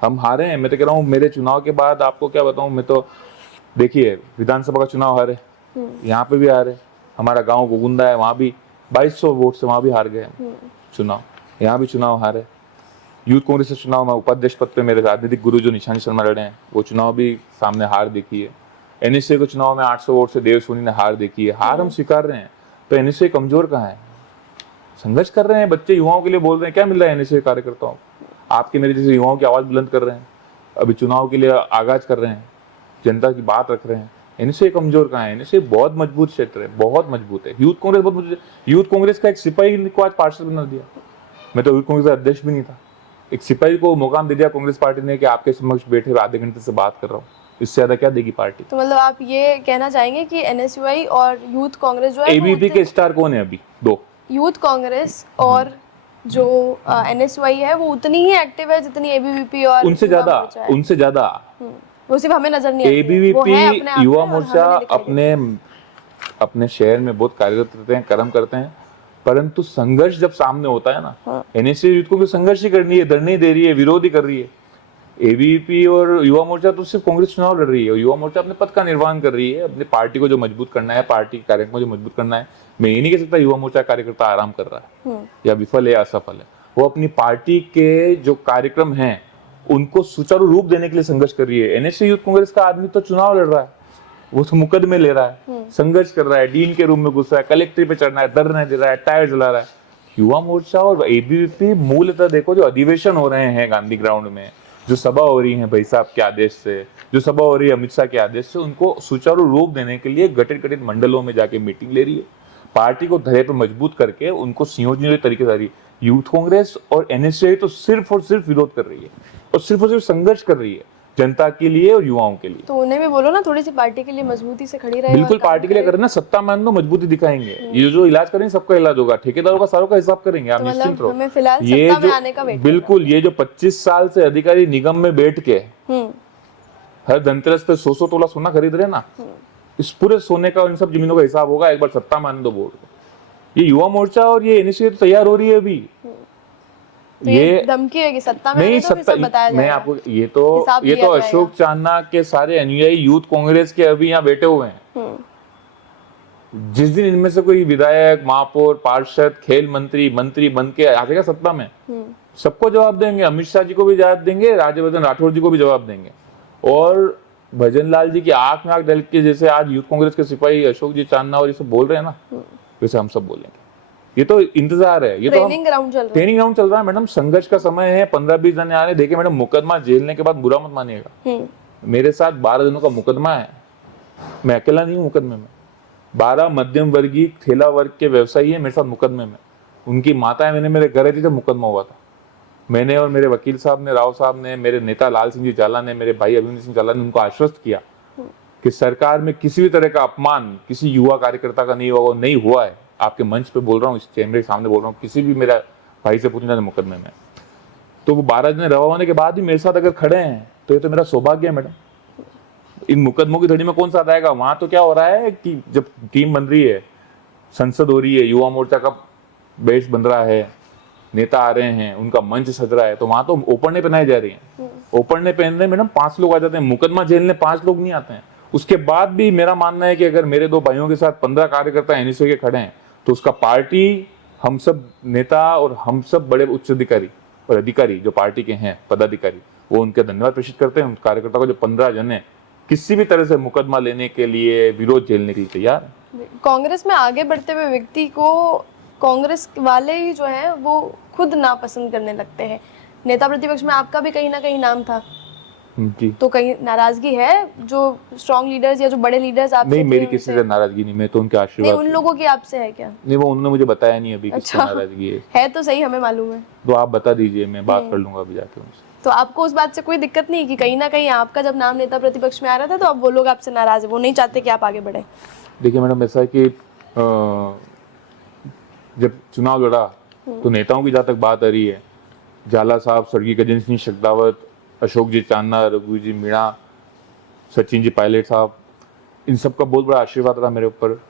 हम हारे हैं। मैं तो कह रहा हूँ मेरे चुनाव के बाद आपको क्या बताऊँ, मैं तो देखिए विधानसभा का चुनाव हारे, यहाँ पे भी हारे, हमारा गांव गोगुंदा है, वहां भी 2200 वोट से वहां भी हार गए चुनाव, यहाँ भी चुनाव हारे। यूथ कांग्रेस से चुनाव में उपाध्यक्ष पद पे मेरे राजनीतिक गुरु जो निशांत शर्मा लड़े हैं, वो चुनाव भी सामने हार देखी है। एनएसए को चुनाव में 800 वोट से देव सोनी ने हार देखी है, हार हम स्वीकार रहे हैं। तो एनएसए कमजोर कहाँ है? संघर्ष कर रहे हैं बच्चे, युवाओं के लिए बोल रहे हैं, क्या मिल रहा है एनएसए कार्यकर्ताओं? आपके मेरे जैसे युवाओं की आवाज बुलंद कर रहे हैं, अभी चुनाव के लिए आगाज कर रहे हैं, जनता की बात रख रहे हैं। एनएसए कमजोर कहाँ है? एनएसए बहुत मजबूत क्षेत्र है, बहुत मजबूत है। यूथ कांग्रेस बहुत मजबूत है। यूथ कांग्रेस का एक सिपाही को आज पार्षद बना दिया, मैं तो यूथ कांग्रेस का अध्यक्ष भी नहीं था, एक सिपाही को मुकाम दे दिया कांग्रेस पार्टी ने कि आपके समक्ष बैठे आधे घंटे से बात कर रहा हूँ, इससे ज्यादा क्या देगी पार्टी? तो मतलब आप ये कहना चाहेंगे कि एनएसयूआई और यूथ कांग्रेस जो है, एबीपी के स्टार कौन है अभी? दो, यूथ कांग्रेस और जो एनएसयूआई है वो उतनी ही एक्टिव है जितनी एबीवीपी और उनसे ज्यादा, उनसे ज्यादा। वो सिर्फ हमें नजर नहीं आती है। एबीवीपी युवा मोर्चा अपने शहर में बहुत कार्यरत रहते हैं, कर्म करते हैं, परंतु संघर्ष जब सामने होता है ना, एनएसए यूथ को संघर्ष ही करनी है, धरने दे रही है, विरोध ही कर रही है। एबीवीपी और युवा मोर्चा तो सिर्फ कांग्रेस चुनाव लड़ रही है, और युवा मोर्चा अपने पद का निर्वहन कर रही है, अपनी पार्टी को जो मजबूत करना है, पार्टी के कार्यक्रम को जो मजबूत करना है। मैं ये नहीं कह सकता युवा मोर्चा कार्यकर्ता आराम कर रहा है या विफल है या असफल है, वो अपनी पार्टी के जो कार्यक्रम हैं उनको सुचारू रूप देने के लिए संघर्ष कर रही है। एनएसए यूथ कांग्रेस का आदमी तो चुनाव लड़ रहा है, वो तो मुकदमे ले रहा है, संघर्ष कर रहा है, डीन के रूम में घुस रहा है, कलेक्ट्री पे चढ़ना है, धरना दे रहा है, टायर जला रहा है। युवा मोर्चा और एबीवीपी मूलतः देखो, जो अधिवेशन हो रहे हैं गांधी ग्राउंड में, जो सभा हो रही है भाई साहब के आदेश से, जो सभा हो रही है अमित शाह के आदेश से, उनको सुचारू रूप देने के लिए गठित गठित मंडलों में जाके मीटिंग ले रही है, पार्टी को धैर्य पर मजबूत करके उनको संयोजन तरीके से आ रही है। यूथ कांग्रेस और एनएसए तो सिर्फ और सिर्फ विरोध कर रही है और सिर्फ संघर्ष कर रही है जनता के लिए और युवाओं के लिए। तो उन्हें भी बोलो ना, थोड़ी सी पार्टी के लिए मजबूती से खड़ी रहे। बिल्कुल पार्टी के लिए करना, सत्ता में आने मजबूती दिखाएंगे, ये जो इलाज करेंगे सबका इलाज होगा, ठेकेदारों का सारों का हिसाब करेंगे, आप निश्चिंत रहो। फिलहाल सत्ता में आने का वेट, बिल्कुल ये जो 25 साल से अधिकारी निगम में बैठ के हर धनतेरस पे 100 तोला सोना खरीद रहे ना, इस पूरे सोने का, इन सब जमीनों का हिसाब होगा एक बार सत्ता में आने दो बोर्ड को। ये युवा मोर्चा और ये एनएसए तैयार हो रही है अभी। तो ये धमकी है कि सत्ता में नहीं, तो सत्ता मैं आपको ये तो अशोक चांदना के सारे अनुयायी यूथ कांग्रेस के अभी यहाँ बैठे हुए हैं। जिस दिन इनमें से कोई विधायक, महापौर, पार्षद, खेल मंत्री बन के आ जाएगा सत्ता में, सबको जवाब देंगे। अमित शाह जी को भी जवाब देंगे, राज्यवर्धन राठौर जी को भी जवाब देंगे, और भजन लाल जी की आंख में आंख डाल के जैसे आज यूथ कांग्रेस के सिपाही अशोक जी चांदना और ये सब बोल रहे हैं ना, वैसे हम सब बोलेंगे। ये तो इंतजार है, ये तो ट्रेनिंग ग्राउंड चल रहा है मैडम। संघर्ष का समय है, 15-20 जने आ रहे। देखिए मैडम, मुकदमा झेलने के बाद बुरा मत मानिएगा, मेरे साथ 12 जनों का मुकदमा है, मैं अकेला नहीं हूँ मुकदमे में। 12 मध्यम वर्गीय ठेला वर्ग के व्यवसायी है मेरे साथ मुकदमे में। उनकी माताएं मेरे घर आई थी जब मुकदमा हुआ था। मैंने और मेरे वकील साहब ने, राव साहब ने, मेरे नेता लाल सिंह जी झाला ने, मेरे भाई अभिमन्यु सिंह झाला ने उनको आश्वस्त किया कि सरकार में किसी भी तरह का अपमान किसी युवा कार्यकर्ता का नहीं होगा, नहीं हुआ है। आपके मंच पे बोल रहा हूँ, इस चैम्बर के सामने बोल रहा हूँ, किसी भी मेरा भाई से पूछना है मुकदमे में। तो वो 12 जने रवा होने के बाद भी मेरे साथ अगर खड़े हैं तो ये तो मेरा सौभाग्य है मैडम। इन मुकदमों की धड़ी में कौन सा आएगा? वहां तो क्या हो रहा है कि जब टीम बन रही है, संसद हो रही है, युवा मोर्चा का बेस बन रहा है, नेता आ रहे हैं, उनका मंच सज रहा है, तो वहां तो ओपन पहनाई जा रही है। ओपन पहनने मैडम 5 लोग आ जाते हैं, मुकदमा झेलने 5 लोग नहीं आते हैं। उसके बाद भी मेरा मानना है कि अगर मेरे 2 भाइयों के साथ 15 कार्यकर्ता एनएसयू के खड़े हैं, तो उसका पार्टी, हम सब नेता और हम सब बड़े उच्च अधिकारी और अधिकारी जो पार्टी के हैं, पदाधिकारी, वो उनके धन्यवाद प्रेषित करते हैं। उन कार्यकर्ता को जो 15 जन है, किसी भी तरह से मुकदमा लेने के लिए, विरोध झेलने के लिए तैयार है। कांग्रेस में आगे बढ़ते हुए व्यक्ति को कांग्रेस वाले ही जो है वो खुद नापसंद करने लगते हैं। नेता प्रतिपक्ष में आपका भी कहीं ना कहीं नाम था, जी। तो कहीं नाराजगी है जो स्ट्रॉन्ग लीडर्स या जो बड़े लीडर्स आपसे नहीं, थे मेरी उनसे? किसी से नाराजगी नहीं, मैं तो उनके नहीं, आशीर्वाद। उन लोगों की आपसे है क्या? नहीं, वो उन्होंने मुझे बताया नहीं अभी किससे अच्छा, नाराजगी है तो सही, हमें मालूम है। तो आप बता दीजिए, मैं बात कर लूंगा अभी जाके उनसे। तो आपको उस बात से कोई दिक्कत नहीं कि कहीं ना कहीं आपका जब नाम नेता प्रतिपक्ष में आ रहा था तो अब वो लोग आपसे नाराज है, वो नहीं चाहते कि आप आगे बढ़े? देखिए मैडम, ऐसा है कि जब चुनाव लड़ा तो नेताओं की जहाँ तक बात आ रही है, झाला साहब, स्वर्गीय गजेंद्र सिंह शेखावत, अशोक जी चांदना, रघु जी मीणा, सचिन जी पायलट साहब, इन सब का बहुत बड़ा आशीर्वाद रहा मेरे ऊपर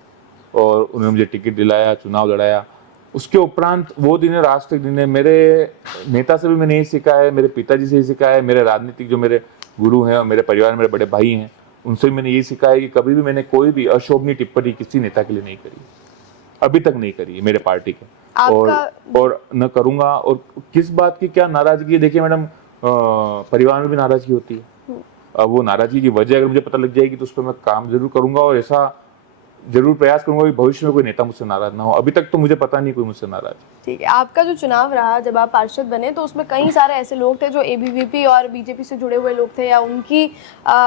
और उन्होंने मुझे टिकट दिलाया, चुनाव लड़ाया। उसके उपरांत वो दिन है, राजनीतिक दिन है। मेरे नेता से भी मैंने यही सीखा है, मेरे पिताजी से ही सीखा है, मेरे राजनीतिक जो मेरे गुरु हैं और मेरे परिवार में मेरे बड़े भाई हैं, उनसे भी मैंने यही सीखा है कि कभी भी मैंने कोई भी अशोभनीय टिप्पणी किसी नेता के लिए नहीं करी, अभी तक नहीं करी है मेरे पार्टी के, और न करूंगा। और किस बात की क्या नाराजगी है? देखिए मैडम, परिवार में भी नाराजगी होती है। अब वो नाराजगी की वजह अगर मुझे पता लग जाएगी तो उस पर मैं काम जरूर करूंगा और ऐसा जरूर प्रयास करूंगा कि भविष्य में कोई नेता मुझसे नाराज ना हो। अभी तक तो मुझे पता नहीं कोई मुझसे नाराज। ठीक है, आपका जो चुनाव रहा जब आप पार्षद बने तो उसमें कई सारे ऐसे लोग थे जो एबीवीपी और बीजेपी से जुड़े हुए लोग थे या उनकी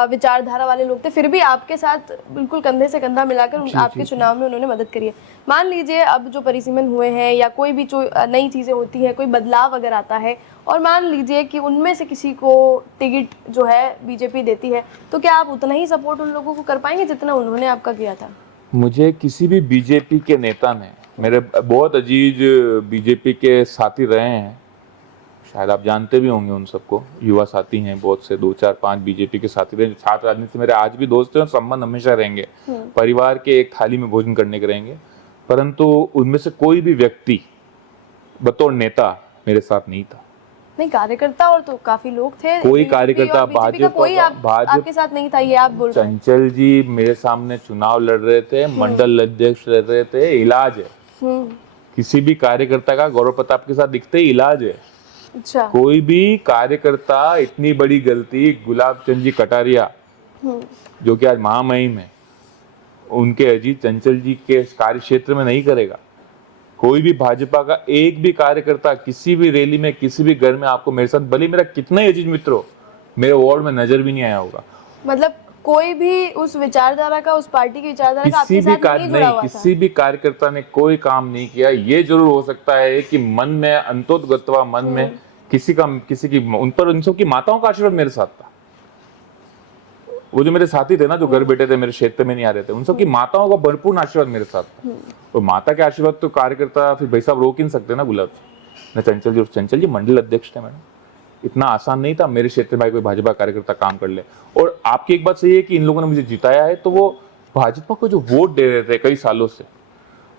विचारधारा वाले लोग थे, फिर भी आपके साथ बिल्कुल कंधे से कंधा मिलाकर आपके चुनाव में उन्होंने मदद करी है। मान लीजिए अब जो परिसीमन हुए हैं या कोई भी जो नई चीज़ें होती हैं, कोई बदलाव अगर आता है और मान लीजिए कि उनमें से किसी को टिकट जो है बीजेपी देती है, तो क्या आप उतना ही सपोर्ट उन लोगों को कर पाएंगे जितना उन्होंने आपका किया था? मुझे किसी भी बीजेपी के नेता ने, मेरे बहुत अजीज बीजेपी के साथी रहे हैं, शायद आप जानते भी होंगे उन सबको, युवा साथी हैं बहुत से, 2 4 5 बीजेपी के साथी रहे, छात्र राजनीति से मेरे आज भी दोस्त हैं और संबंध हमेशा रहेंगे, परिवार के एक थाली में भोजन करने के रहेंगे। परंतु उनमें से कोई भी व्यक्ति बतौर नेता मेरे साथ नहीं था। नहीं, कार्यकर्ता और तो काफी लोग थे, कोई BJP कार्यकर्ता और बीजेपी का कोई आपके साथ नहीं था, ये आप बोल रहे हैं? चंचल जी मेरे सामने चुनाव लड़ रहे थे, मंडल अध्यक्ष लड़ रहे थे, इलाज है। किसी भी कार्यकर्ता का गौरव प्रताप के साथ दिखते ही इलाज है। अच्छा, कोई भी कार्यकर्ता इतनी बड़ी गलती गुलाब चंद जी कटारिया जो कि आज महामहिम है, उनके अजीत चंचल जी के कार्य क्षेत्र में नहीं करेगा। कोई भी भाजपा का एक भी कार्यकर्ता किसी भी रैली में, किसी भी घर में आपको मेरे साथ, भले मेरा कितना ही अजीज मित्र हो, मेरे वार्ड में नजर भी नहीं आया होगा। मतलब कोई भी उस विचारधारा का, उस पार्टी की विचारधारा का आपके साथ नहीं जुड़ा हुआ था? किसी भी कार्यकर्ता ने कोई काम नहीं किया। ये जरूर हो सकता है कि मन में अंतोतगत्वा मन में किसी की उन पर उन सब की माताओं का आशीर्वाद मेरे साथ था। वो जो मेरे साथी थे ना, जो घर बैठे थे, मेरे क्षेत्र में नहीं आ रहे थे, उन सब की माताओं का भरपूर आशीर्वाद मेरे साथ था। और माता के आशीर्वाद तो कार्यकर्ता फिर भाई साहब रोक ही नहीं सकते ना। गुलाब जी, चंचल जी मंडल अध्यक्ष थे मैडम, इतना आसान नहीं था मेरे क्षेत्र में कोई भाजपा कार्यकर्ता काम कर ले। और आपकी एक बात सही है कि इन लोगों ने मुझे जिताया है, तो वो भाजपा को जो वोट दे रहे थे कई सालों से,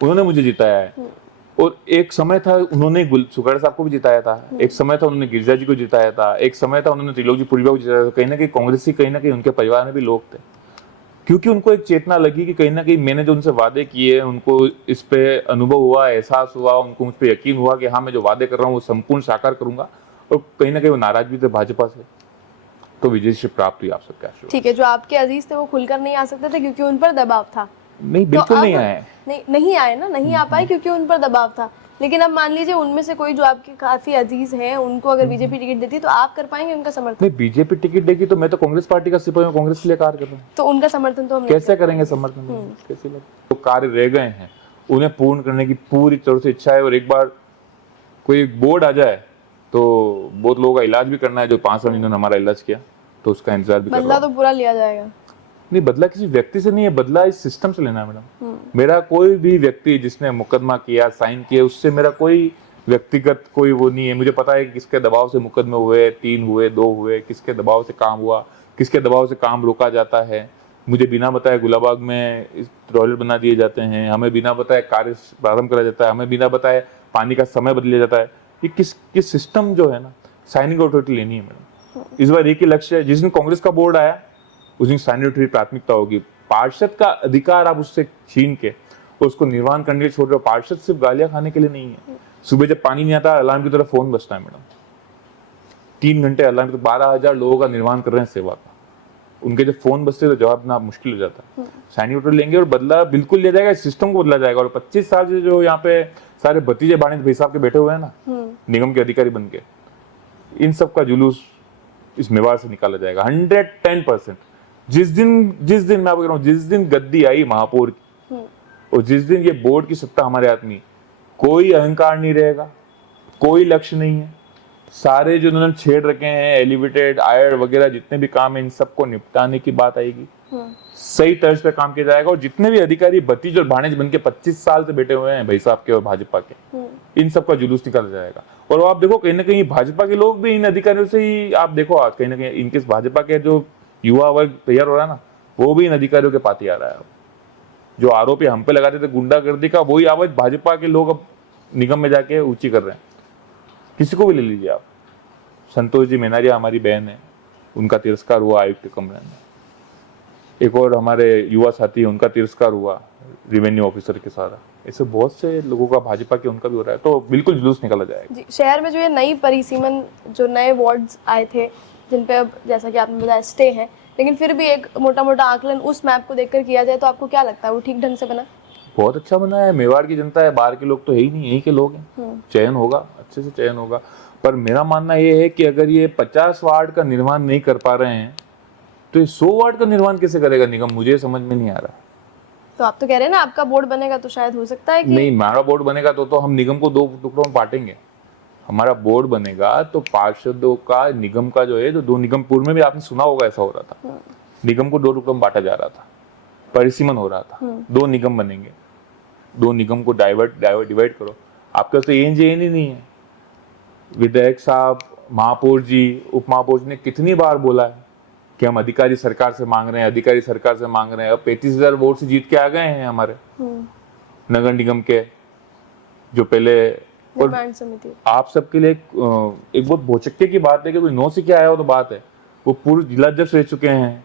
उन्होंने मुझे जिताया है। और एक समय था उन्होंने सुगाड़ा साहब को भी जिताया था, एक समय था उन्होंने गिरिजा जी को जिताया था, एक समय था उन्होंने त्रिलोक जी पुरिया को जिताया था। कहीं ना कहीं कांग्रेसी, कहीं ना कहीं उनके परिवार में भी लोग थे, क्योंकि उनको एक चेतना लगी कि कहीं ना कहीं मैंने जो उनसे वादे किए, उनको इस पे अनुभव हुआ, एहसास हुआ, उनको मुझ पर यकीन हुआ कि हाँ मैं जो वादे कर रहा हूँ वो संपूर्ण साकार करूंगा। और कहीं ना कहीं वो नाराज भी थे भाजपा से, तो विजय से प्राप्त हुई आप सबके आशीर्वाद। ठीक है, जो आपके अजीज थे वो खुलकर नहीं आ सकते थे क्योंकि उन पर दबाव था? नहीं, बिल्कुल नहीं आए। नहीं आए ना, नहीं आ पाए क्योंकि उन पर दबाव था। लेकिन अब मान लीजिए उनमें से कोई जो आपके काफी अजीज हैं, उनको अगर बीजेपी टिकट देती तो आप कर पाएंगे उनका समर्थन? नहीं, बीजेपी टिकट देगी तो मैं तो कांग्रेस पार्टी का सिपाही हूँ, कांग्रेस के लिए कार्य कर रहा हूँ, तो उनका समर्थन तो हम कैसे करेंगे समर्थन? कैसे तो कार्य रह गए हैं, उन्हें पूर्ण करने की पूरी तरह से इच्छा है। और एक बार कोई बोर्ड आ जाए तो बहुत लोगों का इलाज भी करना है, जो 5 साल इन्होंने हमारा इलाज किया, तो उसका इंतजार भी कर रहा बदला तो पूरा लिया जाएगा। नहीं, बदला किसी व्यक्ति से नहीं है, बदला इस सिस्टम से लेना है मैडम। मेरा कोई भी व्यक्ति जिसने मुकदमा किया, साइन किए, उससे मेरा कोई व्यक्तिगत कोई वो नहीं है। मुझे पता है कि किसके दबाव से मुकदमे हुए, 3 हुए, 2 हुए, किसके दबाव से काम हुआ, किसके दबाव से काम रोका जाता है, मुझे बिना बताए गुलाबाग में टॉयलेट बना दिए जाते हैं, हमें बिना बताए कार्य प्रारंभ करा जाता है, हमें बिना बताए पानी का समय बदल जाता है। ये किस सिस्टम जो है ना, साइनिंग अथॉरिटी लेनी है मैडम। इस बार एक ही लक्ष्य है, जिस दिन कांग्रेस का बोर्ड आया उस दिन साइनिंग अथॉरिटी प्राथमिकता होगी। पार्षद का अधिकार आप उससे छीन के उसको निर्वाहन करने के लिए छोड़ रहे हो। पार्षद सिर्फ गालियां खाने के लिए नहीं है। सुबह जब पानी नहीं आता अलार्म की तरह फोन बजता है मैडम, 3 घंटे अलार्म, तो 12,000 लोगों का निर्माण कर रहे हैं सेवा का, उनके जब फोन बजते तो जवाब ना मुश्किल हो जाता है। साइनिंग अथॉरिटी लेंगे और बदला बिल्कुल लिया जाएगा, सिस्टम को बदला जाएगा। और 25 साल से जो यहाँ पे सारे भतीजे भाई साहब के बैठे हुए हैं ना निगम के अधिकारी बन के, इन सब का जुलूस इस मेवाड़ से निकाला जाएगा 110%। जिस दिन मैं आपको कह रहा हूँ, जिस दिन गद्दी आई महापौर की और जिस दिन ये बोर्ड की सत्ता हमारे हाथ में, कोई अहंकार नहीं रहेगा, कोई लक्ष्य नहीं है। सारे जो उन्होंने छेड़ रखे हैं एलिवेटेड आयर वगैरह जितने भी काम है, इन सबको निपटाने की बात आएगी। सही तर्ज पे काम किया जाएगा और जितने भी अधिकारी भतीज और भाणेज बन के 25 साल से बैठे हुए हैं भाई साहब के और भाजपा के, इन सबका जुलूस निकाला जाएगा। और आप देखो कहीं ना कहीं भाजपा के लोग भी इन अधिकारियों से ही, आप देखो आज कहीं ना कहीं इनके भाजपा के जो युवा वर्ग तैयार हो रहा है ना, वो भी इन अधिकारियों के पाती आ रहा है। जो आरोप हम पे लगाते थे गुंडागर्दी का, वही आवाज भाजपा के लोग अब निगम में जाके ऊंची कर रहे हैं। किसी को भी ले लीजिए आप, संतोष जी मेनारिया हमारी बहन है, उनका तिरस्कार हुआ आयुक्त कमरा में। एक और हमारे युवा साथी है, उनका तिरस्कार हुआ रेवेन्यू ऑफिसर के सारा। ऐसे बहुत से लोगों का भाजपा के उनका भी हो रहा है, तो बिल्कुल जुलूस निकाला जाएगा। जी, शहर में जो ये नई परिसीमन, जो नए वार्ड्स आए थे जिन पे अब जैसा कि आपने बताया स्टे है, लेकिन फिर भी एक मोटा मोटा आकलन उस मैप को देखकर किया जाए तो आपको क्या लगता है वो ठीक ढंग से बना? बहुत अच्छा बना है। मेवाड़ की जनता है, बाहर के लोग तो है ही नहीं, यहीं के लोग हैं। चयन होगा, अच्छे से चयन होगा। पर मेरा मानना ये है कि अगर ये 50 वार्ड का निर्माण नहीं कर पा रहे हैं तो ये 100 वार्ड का निर्माण कैसे करेगा निगम, मुझे समझ में नहीं आ रहा। तो आप तो कह रहे हैं ना आपका बोर्ड बनेगा तो शायद हो सकता है कि नहीं, हमारा बोर्ड बनेगा तो हम निगम को 2 टुकड़ों में बांटेंगे। हमारा बोर्ड बनेगा तो पार्षदों का निगम का जो है, तो 2 निगम, पूर्व में भी आपने सुना होगा ऐसा हो रहा था, निगम को 2 टुकड़ों में बांटा जा रहा था, परिसीमन हो रहा था। 2 निगम बनेंगे, 2 निगम को डिवाइड करो। आपके पास तो एन ही नहीं है। विधायक साहब, महापौर जी, उप महापौर जी ने कितनी बार बोला है कि हम अधिकारी सरकार से मांग रहे हैं, अधिकारी सरकार से मांग रहे हैं। अब 35,000 वोट से जीत के आ गए हैं हमारे नगर निगम के जो पहले। और समिति। आप सबके लिए एक बहुत भौचक्के की बात है कि कोई 9 से क्या आया हो तो बात है, वो पूर्व जिलाध्यक्ष रह चुके हैं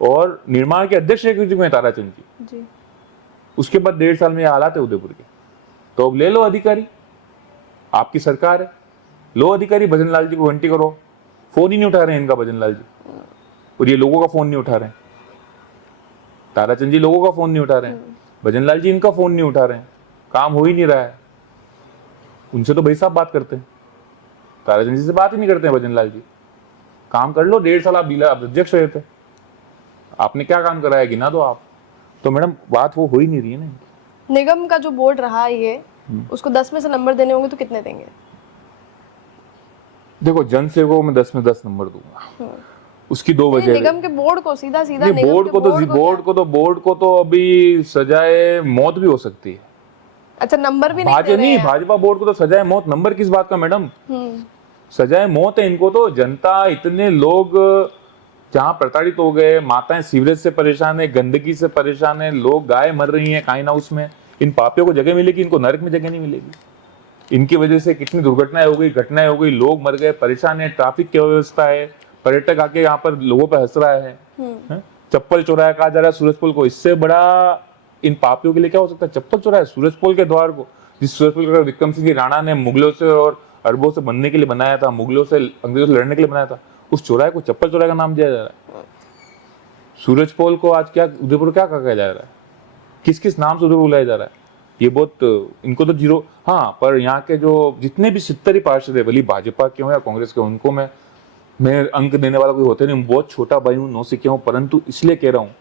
और निर्माण के अध्यक्ष रह चुके हैं ताराचंद जी। उसके बाद 1.5 साल में ये हालात है उदयपुर के। तो अब ले लो अधिकारी, आपकी सरकार है, लो अधिकारी। भजन लाल जी को घंटी करो, फोन ही नहीं उठा रहे हैं इनका भजन लाल जी, और ये लोगों का फोन नहीं उठा रहे हैं। ताराचंद जी लोगों का फोन नहीं उठा रहे हैं, भजन लाल जी इनका फोन नहीं उठा रहे हैं, काम हो ही नहीं रहा है। उनसे तो भाई साहब बात करते हैं, ताराचंद जी से बात ही नहीं करते हैं भजन लाल जी। काम कर लो, 1.5 साल आप अध्यक्ष रहे थे, आपने क्या काम कराया गिना दो आप। तो मैडम बात वो हो ही नहीं रही है ना। निगम का जो बोर्ड रहा ये, उसको 10 में से नंबर देने होंगे तो कितने देंगे? देखो, जन सेवकों को मैं 10 में 10 नंबर दूंगा। उसकी 2 वजह। निगम के बोर्ड को सीधा बोर्ड को तो अभी सजाए मौत भी हो सकती है। अच्छा, नंबर भी नहीं दे रहे हैं। भाजपा बोर्ड को तो सजाए मौत, नंबर किस बात का मैडम? सजाए मौत है इनको तो। जनता, इतने लोग जहाँ प्रताड़ित हो गए, माताएं सीवरेज से परेशान है, गंदगी से परेशान है, लोग गाय मर रही हैं काइन हाउस में। इन पापियों को जगह मिलेगी, इनको नरक में जगह नहीं मिलेगी। इनकी वजह से कितनी दुर्घटनाएं हो गई, घटनाएं हो गई, लोग मर गए, परेशान है, ट्रैफिक की व्यवस्था है, पर्यटक आके यहाँ पर लोगों पर हंस रहा है। चप्पल चुराया कहा जा रहा है सूरजपोल को, इससे बड़ा इन पापियों के लिए क्या हो सकता है? चप्पल चुराया सूरजपोल के द्वार को, जिस सूरजपोल का विक्रम सिंह राणा ने मुगलों से और अरबों से बनने के लिए बनाया था, मुगलों से अंग्रेजों से लड़ने के लिए बनाया था, उस चौराहे को चप्पल चौराहे का नाम दिया जा रहा है। सूरजपोल को आज क्या उदयपुर क्या कहा जा रहा है? किस किस नाम से उदयपुर बुलाया जा रहा है? ये बहुत इनको तो जीरो। हाँ, पर यहाँ के जो जितने भी 70 पार्षद है, भले भाजपा के हो या कांग्रेस के, उनको मैं अंक देने वाला कोई होते नहीं, बहुत छोटा भाई हूँ, 9 सिक्के हूँ। परंतु इसलिए कह रहा हूँ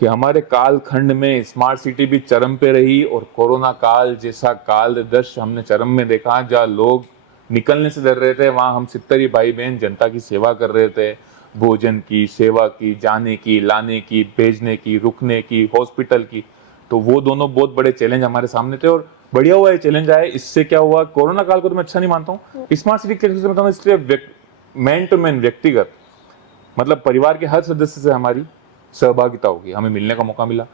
कि हमारे काल खंड में स्मार्ट सिटी भी चरम पे रही, और कोरोना काल जैसा काल दृश्य हमने चरम में देखा, जहाँ लोग निकलने से डर रहे थे, वहां हम 70 भाई बहन जनता की सेवा कर रहे थे, भोजन की, सेवा की, जाने की, लाने की, भेजने की, रुकने की, हॉस्पिटल की। तो वो दोनों बहुत बड़े चैलेंज हमारे सामने थे, और बढ़िया हुआ ये चैलेंज आए। इससे क्या हुआ, कोरोना काल को तो मैं अच्छा नहीं मानता हूँ, स्मार्ट सिटी के इसलिए मैन टू मैन, व्यक्तिगत मतलब परिवार के हर सदस्य से हमारी सहभागिता होगी, हमें मिलने का मौका मिला।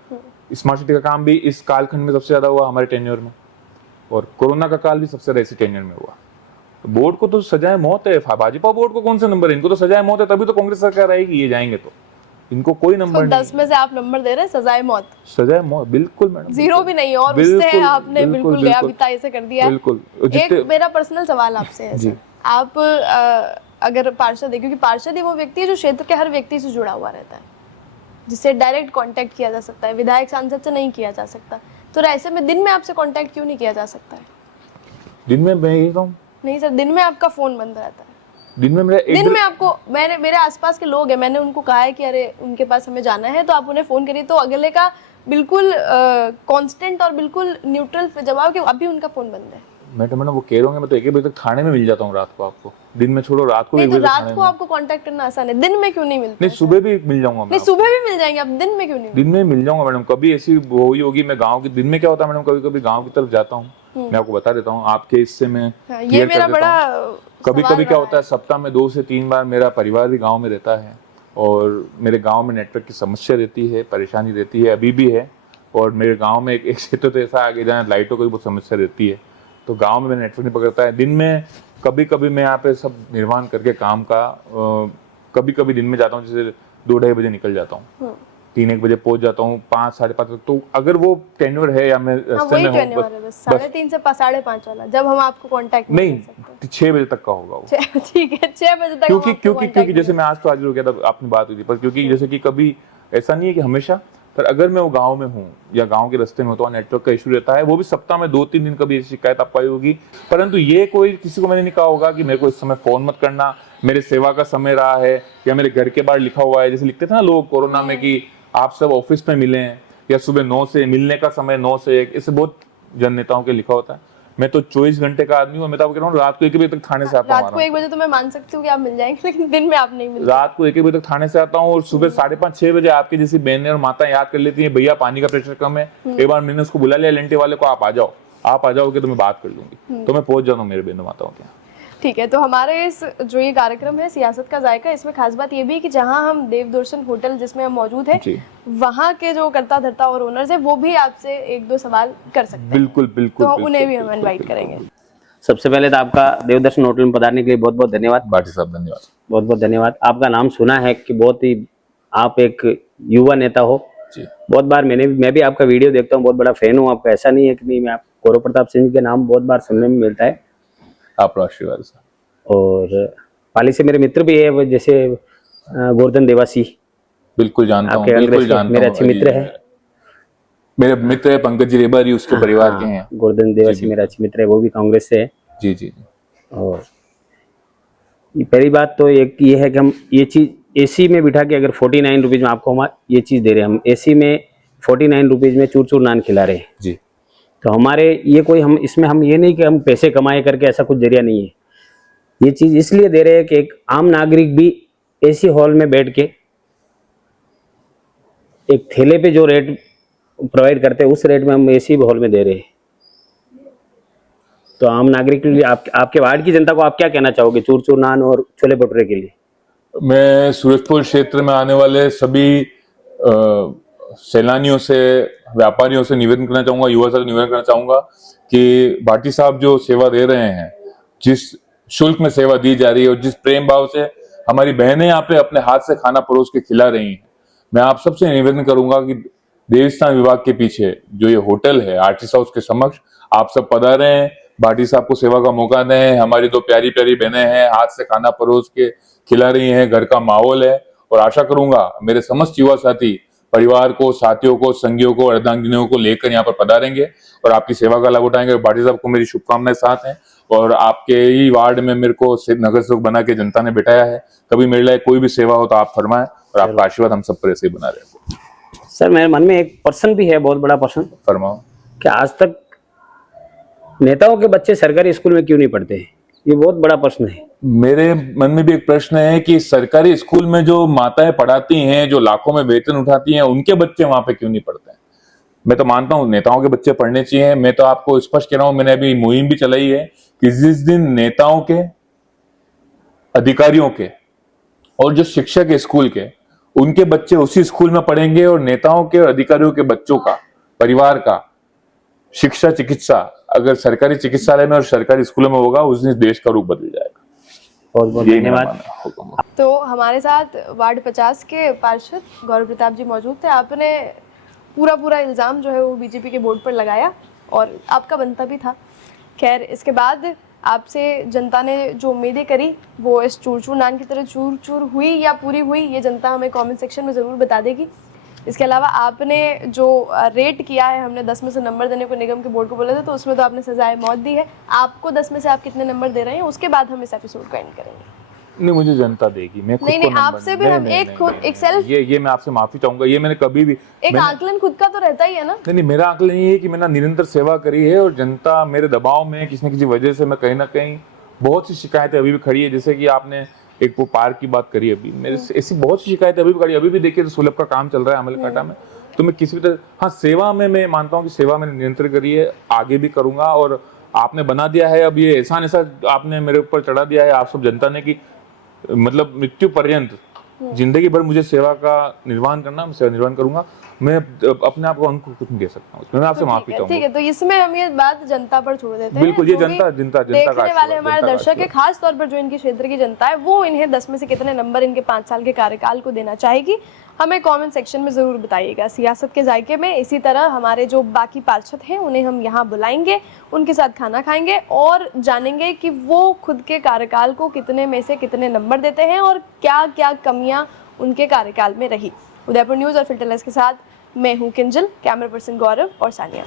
स्मार्ट सिटी का काम भी इस कालखंड में सबसे ज्यादा हुआ हमारे टेन्योर में, और कोरोना का काल भी सबसे ज्यादा इसी टेन्योर में हुआ। तो बोर्ड को तो सजाए मौत है, भाजपा बोर्ड को कौन सा नंबर है, इनको तो सजाए मौत है, तभी तो कांग्रेस सरकार आएगी, ये जाएंगे तो इनको कोई तो नंबर 10 में से आप नंबर दे रहे हैं सजाए मौत, सजाए मौत, बिल्कुल मैडम, 0 भी नहीं है, और उससे आपने बिल्कुल गया बिता ऐसे कर दिया। बिल्कुल। एक मेरा पर्सनल सवाल आपसे है सर, आप अगर पार्षद है, क्योंकि पार्षद ही वो व्यक्ति है जो क्षेत्र के हर व्यक्ति से जुड़ा हुआ रहता है, जिससे डायरेक्ट कांटेक्ट किया जा सकता है, विधायक सांसद से नहीं किया जा सकता, तो ऐसे में दिन में आपसे कांटेक्ट क्यों नहीं किया जा सकता है? दिन में मैं यही कहूँ, नहीं सर, दिन में आपका फोन बंद रहता है। दिन में मेरा दिन में आपको, मेरे आसपास के लोग हैं, मैंने उनको कहा है कि अरे उनके पास हमें जाना है, तो आप उन्हें फोन करिए, तो अगले का बिल्कुल कांस्टेंट और बिल्कुल न्यूट्रल जवाब कि अभी उनका फोन बंद है। मैडम वो कह रहा हूँ, मैं तो 1 बजे तक थाने में मिल जाता हूँ रात को, आपको दिन में छोड़ो, रात को नहीं, 1 तो बजे रात को आपको कांटेक्ट करना आसान है, दिन में क्यों नहीं मिलता? नहीं, सुबह भी मिल जाऊंगा मैं। नहीं, सुबह भी मिल जाएंगे आप, दिन में क्यों नहीं? दिन में मिल जाऊंगा मैडम, कभी ऐसी हुई होगी, मैं गांव की, दिन में क्या होता है मैडम, कभी कभी गांव की तरफ जाता हूँ, मैं आपको बता देता हूँ आपके इससे में ये मेरा बड़ा कभी कभी क्या होता है, सप्ताह में 2 से 3 बार मेरा परिवार भी गांव में रहता है, और मेरे गांव में नेटवर्क की समस्या रहती है, परेशानी रहती है, अभी भी है, और मेरे गांव में एक क्षेत्र तो ऐसा आगे जहाँ लाइटों की बहुत समस्या रहती है, तो गांव में मेरा नेटवर्क नहीं पकड़ता है। दिन में कभी कभी मैं यहाँ पे सब निर्माण करके काम का कभी कभी दिन में जाता हूँ, जैसे 2-2:30 बजे निकल जाता हूँ, 3-1 बजे पहुंच जाता हूँ, 5, 5:30 तक, तो अगर वो टेन्योर है या मैं रास्ते में हूँ, बस 3:30 से 5:30 वाला, जब हम आपको कांटेक्ट नहीं 6 बजे तक का होगा वो, ठीक है, 6 बजे तक, क्योंकि जैसे मैं आज तो हाजिर हो गया था, आपने बात हुई थी, पर क्योंकि जैसे कि कभी ऐसा नहीं है कि हमेशा, पर अगर मैं वो गांव में हूँ या गांव के रास्ते में हूँ तो नेटवर्क का इशू रहता है, वो भी सप्ताह में 2-3 दिन कभी ऐसी शिकायत आपको आई होगी, परंतु ये कोई किसी को मैंने नहीं कहा होगा कि मेरे को इस समय फोन मत करना, मेरे सेवा का समय रहा है, या मेरे घर के बाहर लिखा हुआ है, जैसे लिखते थे ना लोग कोरोना में कि आप सब ऑफिस में मिले, या सुबह 9 से मिलने का समय 9 से 1, इससे बहुत जन नेताओं के लिखा होता है। मैं तो 24 घंटे का आदमी हूँ, मैं तो आपको कह रहा हूँ रात को 1 बजे तक थाने से आता हूँ। रात को 1 बजे तो मैं मान सकती हूँ कि आप मिल जाएंगे, लेकिन दिन में आप नहीं मिलते। रात को 1 बजे तक थाने से आता हूँ, और सुबह 5:30-6 बजे आपकी जैसी बहनें और माता याद कर लेती हैं, भैया पानी का प्रेशर कम है, एक बार मैंने उसको बुला लिया लेंटे वाले को, आप आ जाओगे तो मैं बात कर लूंगी, तो मैं पहुंच जाता हूँ मेरे बहनों माताओं के यहाँ। ठीक है, तो हमारे इस जो ये कार्यक्रम है सियासत का जायका, इसमें खास बात ये भी है कि जहां हम देवदर्शन होटल जिसमें हम मौजूद हैं, वहां के जो कर्ता धर्ता और ओनर्स है वो भी आपसे 1-2 सवाल कर सकते हैं। बिल्कुल बिल्कुल, तो उन्हें भी हम इनवाइट करेंगे। सबसे पहले तो आपका देवदर्शन होटल में पधारने के लिए बहुत बहुत धन्यवाद। भाटी साहब धन्यवाद, बहुत बहुत धन्यवाद। आपका नाम सुना है कि बहुत ही आप एक युवा नेता हो जी। बहुत बार मैं भी आपका वीडियो देखता हूँ, बहुत बड़ा फैन हूँ आपका, ऐसा नहीं है कि नहीं, मैं आप गौरव प्रताप सिंह के नाम बहुत बार सुनने में मिलता है, आप आशीर्वाद साहब। और पाली से मेरे मित्र भी है, जैसे गोवर्धन देवासी, बिल्कुल जानता हूँ, बिल्कुल जानता हूँ, मेरे अच्छे मित्र है, मेरे मित्र है पंकज जी रेबारी, उसके परिवार के हैं। गोवर्धन देवासी मेरा अच्छे मित्र है, वो भी कांग्रेस से है। जी जी। और पहली बात तो एक ये है कि हम ये चीज एसी में बिठा के अगर 49 रुपीज में आपको हम ये चीज दे रहे हैं, हम एसी में 49 रुपीज में चूर चूर नान खिला रहे हैं जी, तो हमारे ये कोई हम इसमें हम ये नहीं कि हम पैसे कमाए करके, ऐसा कुछ जरिया नहीं है। ये चीज इसलिए दे रहे हैं कि एक आम नागरिक भी एसी हॉल में बैठ के एक ठेले पे जो रेट प्रोवाइड करते हैं उस रेट में हम एसी हॉल में दे रहे हैं। तो आम नागरिक के लिए आपके वार्ड की जनता को आप क्या कहना चाहोगे चूर चूर नान और छोले भटूरे के लिए? मैं सूरजपुर क्षेत्र में आने वाले सभी सैलानियों से, व्यापारियों से निवेदन करना चाहूंगा, युवा से निवेदन करना चाहूंगा कि भाटी साहब जो सेवा दे रहे हैं, जिस शुल्क में सेवा दी जा रही है और जिस प्रेम भाव से हमारी बहनें यहाँ पे अपने हाथ से खाना परोस के खिला रही हैं, मैं आप सबसे निवेदन करूंगा कि देवस्थान विभाग के पीछे जो ये होटल है आर्टिस्ट हाउस के समक्ष आप सब पधारें, भाटी साहब को सेवा का मौका दें। हमारी 2 प्यारी प्यारी बहनें हैं, हाथ से खाना परोस के खिला रही हैं, घर का माहौल है, और आशा करूंगा मेरे समस्त युवा साथी परिवार को, साथियों को, संगियों को, अर्धांगिनियों को लेकर यहाँ पर पधारेंगे और आपकी सेवा का लाभ उठाएंगे। भाटी साहब को मेरी शुभकामनाएं साथ हैं, और आपके ही वार्ड में मेरे को नगर सेवक बना के जनता ने बिठाया है, कभी मेरे लिए कोई भी सेवा हो तो आप फरमाएं, और आपका आशीर्वाद हम सब पर ऐसे ही बना रहे। सर मेरे मन में एक प्रश्न भी है, बहुत बड़ा प्रश्न, फरमाओ। कि आज तक नेताओं के बच्चे सरकारी स्कूल में क्यों नहीं पढ़ते हैं? ये बहुत बड़ा प्रश्न है। मेरे मन में भी एक प्रश्न है कि सरकारी स्कूल में जो माताएं पढ़ाती हैं, जो लाखों में वेतन उठाती हैं, उनके बच्चे वहां पे क्यों नहीं पढ़ते हैं? मैं तो मानता हूं नेताओं के बच्चे पढ़ने चाहिए। मैं तो आपको स्पष्ट कह रहा हूं, मैंने अभी मुहिम भी चलाई है कि जिस दिन नेताओं के, अधिकारियों के और जो शिक्षक है स्कूल के, उनके बच्चे उसी स्कूल में पढ़ेंगे और नेताओं के और अधिकारियों के बच्चों का, परिवार का शिक्षा चिकित्सा अगर सरकारी चिकित्सालय में और सरकारी स्कूलों में होगा, उस दिन देश का रूप बदल जाएगा। बहुत बहुत यही मेरा धन्यवाद। मानना है। हुक्म। तो हमारे साथ वार्ड 50 के पार्षद गौरव प्रताप जी मौजूद थे। आपने पूरा इल्ज़ाम जो है वो बीजेपी के बोर्ड पर लगाया और आपका बनता भी था। खैर, इसके बाद आपसे जनता ने जो उम्मीदें करी वो इस चूर चूर नान की तरह चूर चूर हुई या पूरी हुई, ये जनता हमें कमेंट सेक्शन में ज़रूर बता देगी। इसके अलावा आपने जो रेट किया है, हमने 10 में से नंबर देने को निगम के बोर्ड को बोले थे, तो उसमें तो आपने सजाए मौत दी है। आपको 10 में से आप कितने नंबर दे रहे हैं, उसके बाद हम इस एपिसोड को एंड करेंगे। नहीं, मुझे जनता देगी, मैं खुद नहीं, को नंबर आपसे भी हम एक खुद एक सेल्फ ये मैं आपसे माफी चाहूंगा। ये मैंने कभी भी एक आकलन खुद का तो रहता ही है ना। नहीं, मेरा आकलन ये है कि मैंने निरंतर सेवा करी है और जनता मेरे दबाव में किसी न किसी वजह से मैं कहीं ना कहीं बहुत सी शिकायतें अभी भी खड़ी है। जैसे कि आपने एक वो पार्क की बात करी, अभी मेरे से ऐसी बहुत सी शिकायतें अभी भी खड़ी। अभी भी देखिए, तो सुलभ का काम चल रहा है अमलकाटा में, तो मैं किसी भी तरह, हाँ, सेवा में मैं मानता हूँ कि सेवा मैंने निरंतर करी है, आगे भी करूंगा। और आपने बना दिया है, अब ये एहसान ऐसा आपने मेरे ऊपर चढ़ा दिया है आप सब जनता ने, कि मतलब मृत्यु पर्यंत जिंदगी भर मुझे सेवा का निर्वहन करना, मैं सेवा निर्वहन करूंगा। मैं अपने आप को अंक कुछ नहीं दे सकता हूँ, मैं आपसे माफी चाहूंगा। ठीक है, तो इसमें हम ये बात जनता पर छोड़ देते हैं। बिल्कुल, ये जो भी जनता का देखने वाले आशीर्वाद, हमारे जनता का दर्शक है, खास तौर पर जो इनके क्षेत्र की जनता है, वो इन्हें 10 में से कितने नंबर इनके 5 साल के कार्यकाल को देना चाहेगी, हमें कमेंट सेक्शन में ज़रूर बताइएगा। सियासत के जायके में इसी तरह हमारे जो बाकी पार्षद हैं उन्हें हम यहाँ बुलाएंगे, उनके साथ खाना खाएंगे और जानेंगे कि वो खुद के कार्यकाल को कितने में से कितने नंबर देते हैं और क्या क्या कमियाँ उनके कार्यकाल में रही। उदयपुर न्यूज़ और फिल्टरलेस के साथ मैं हूँ किंजल, कैमरा पर्सन गौरव और सानिया।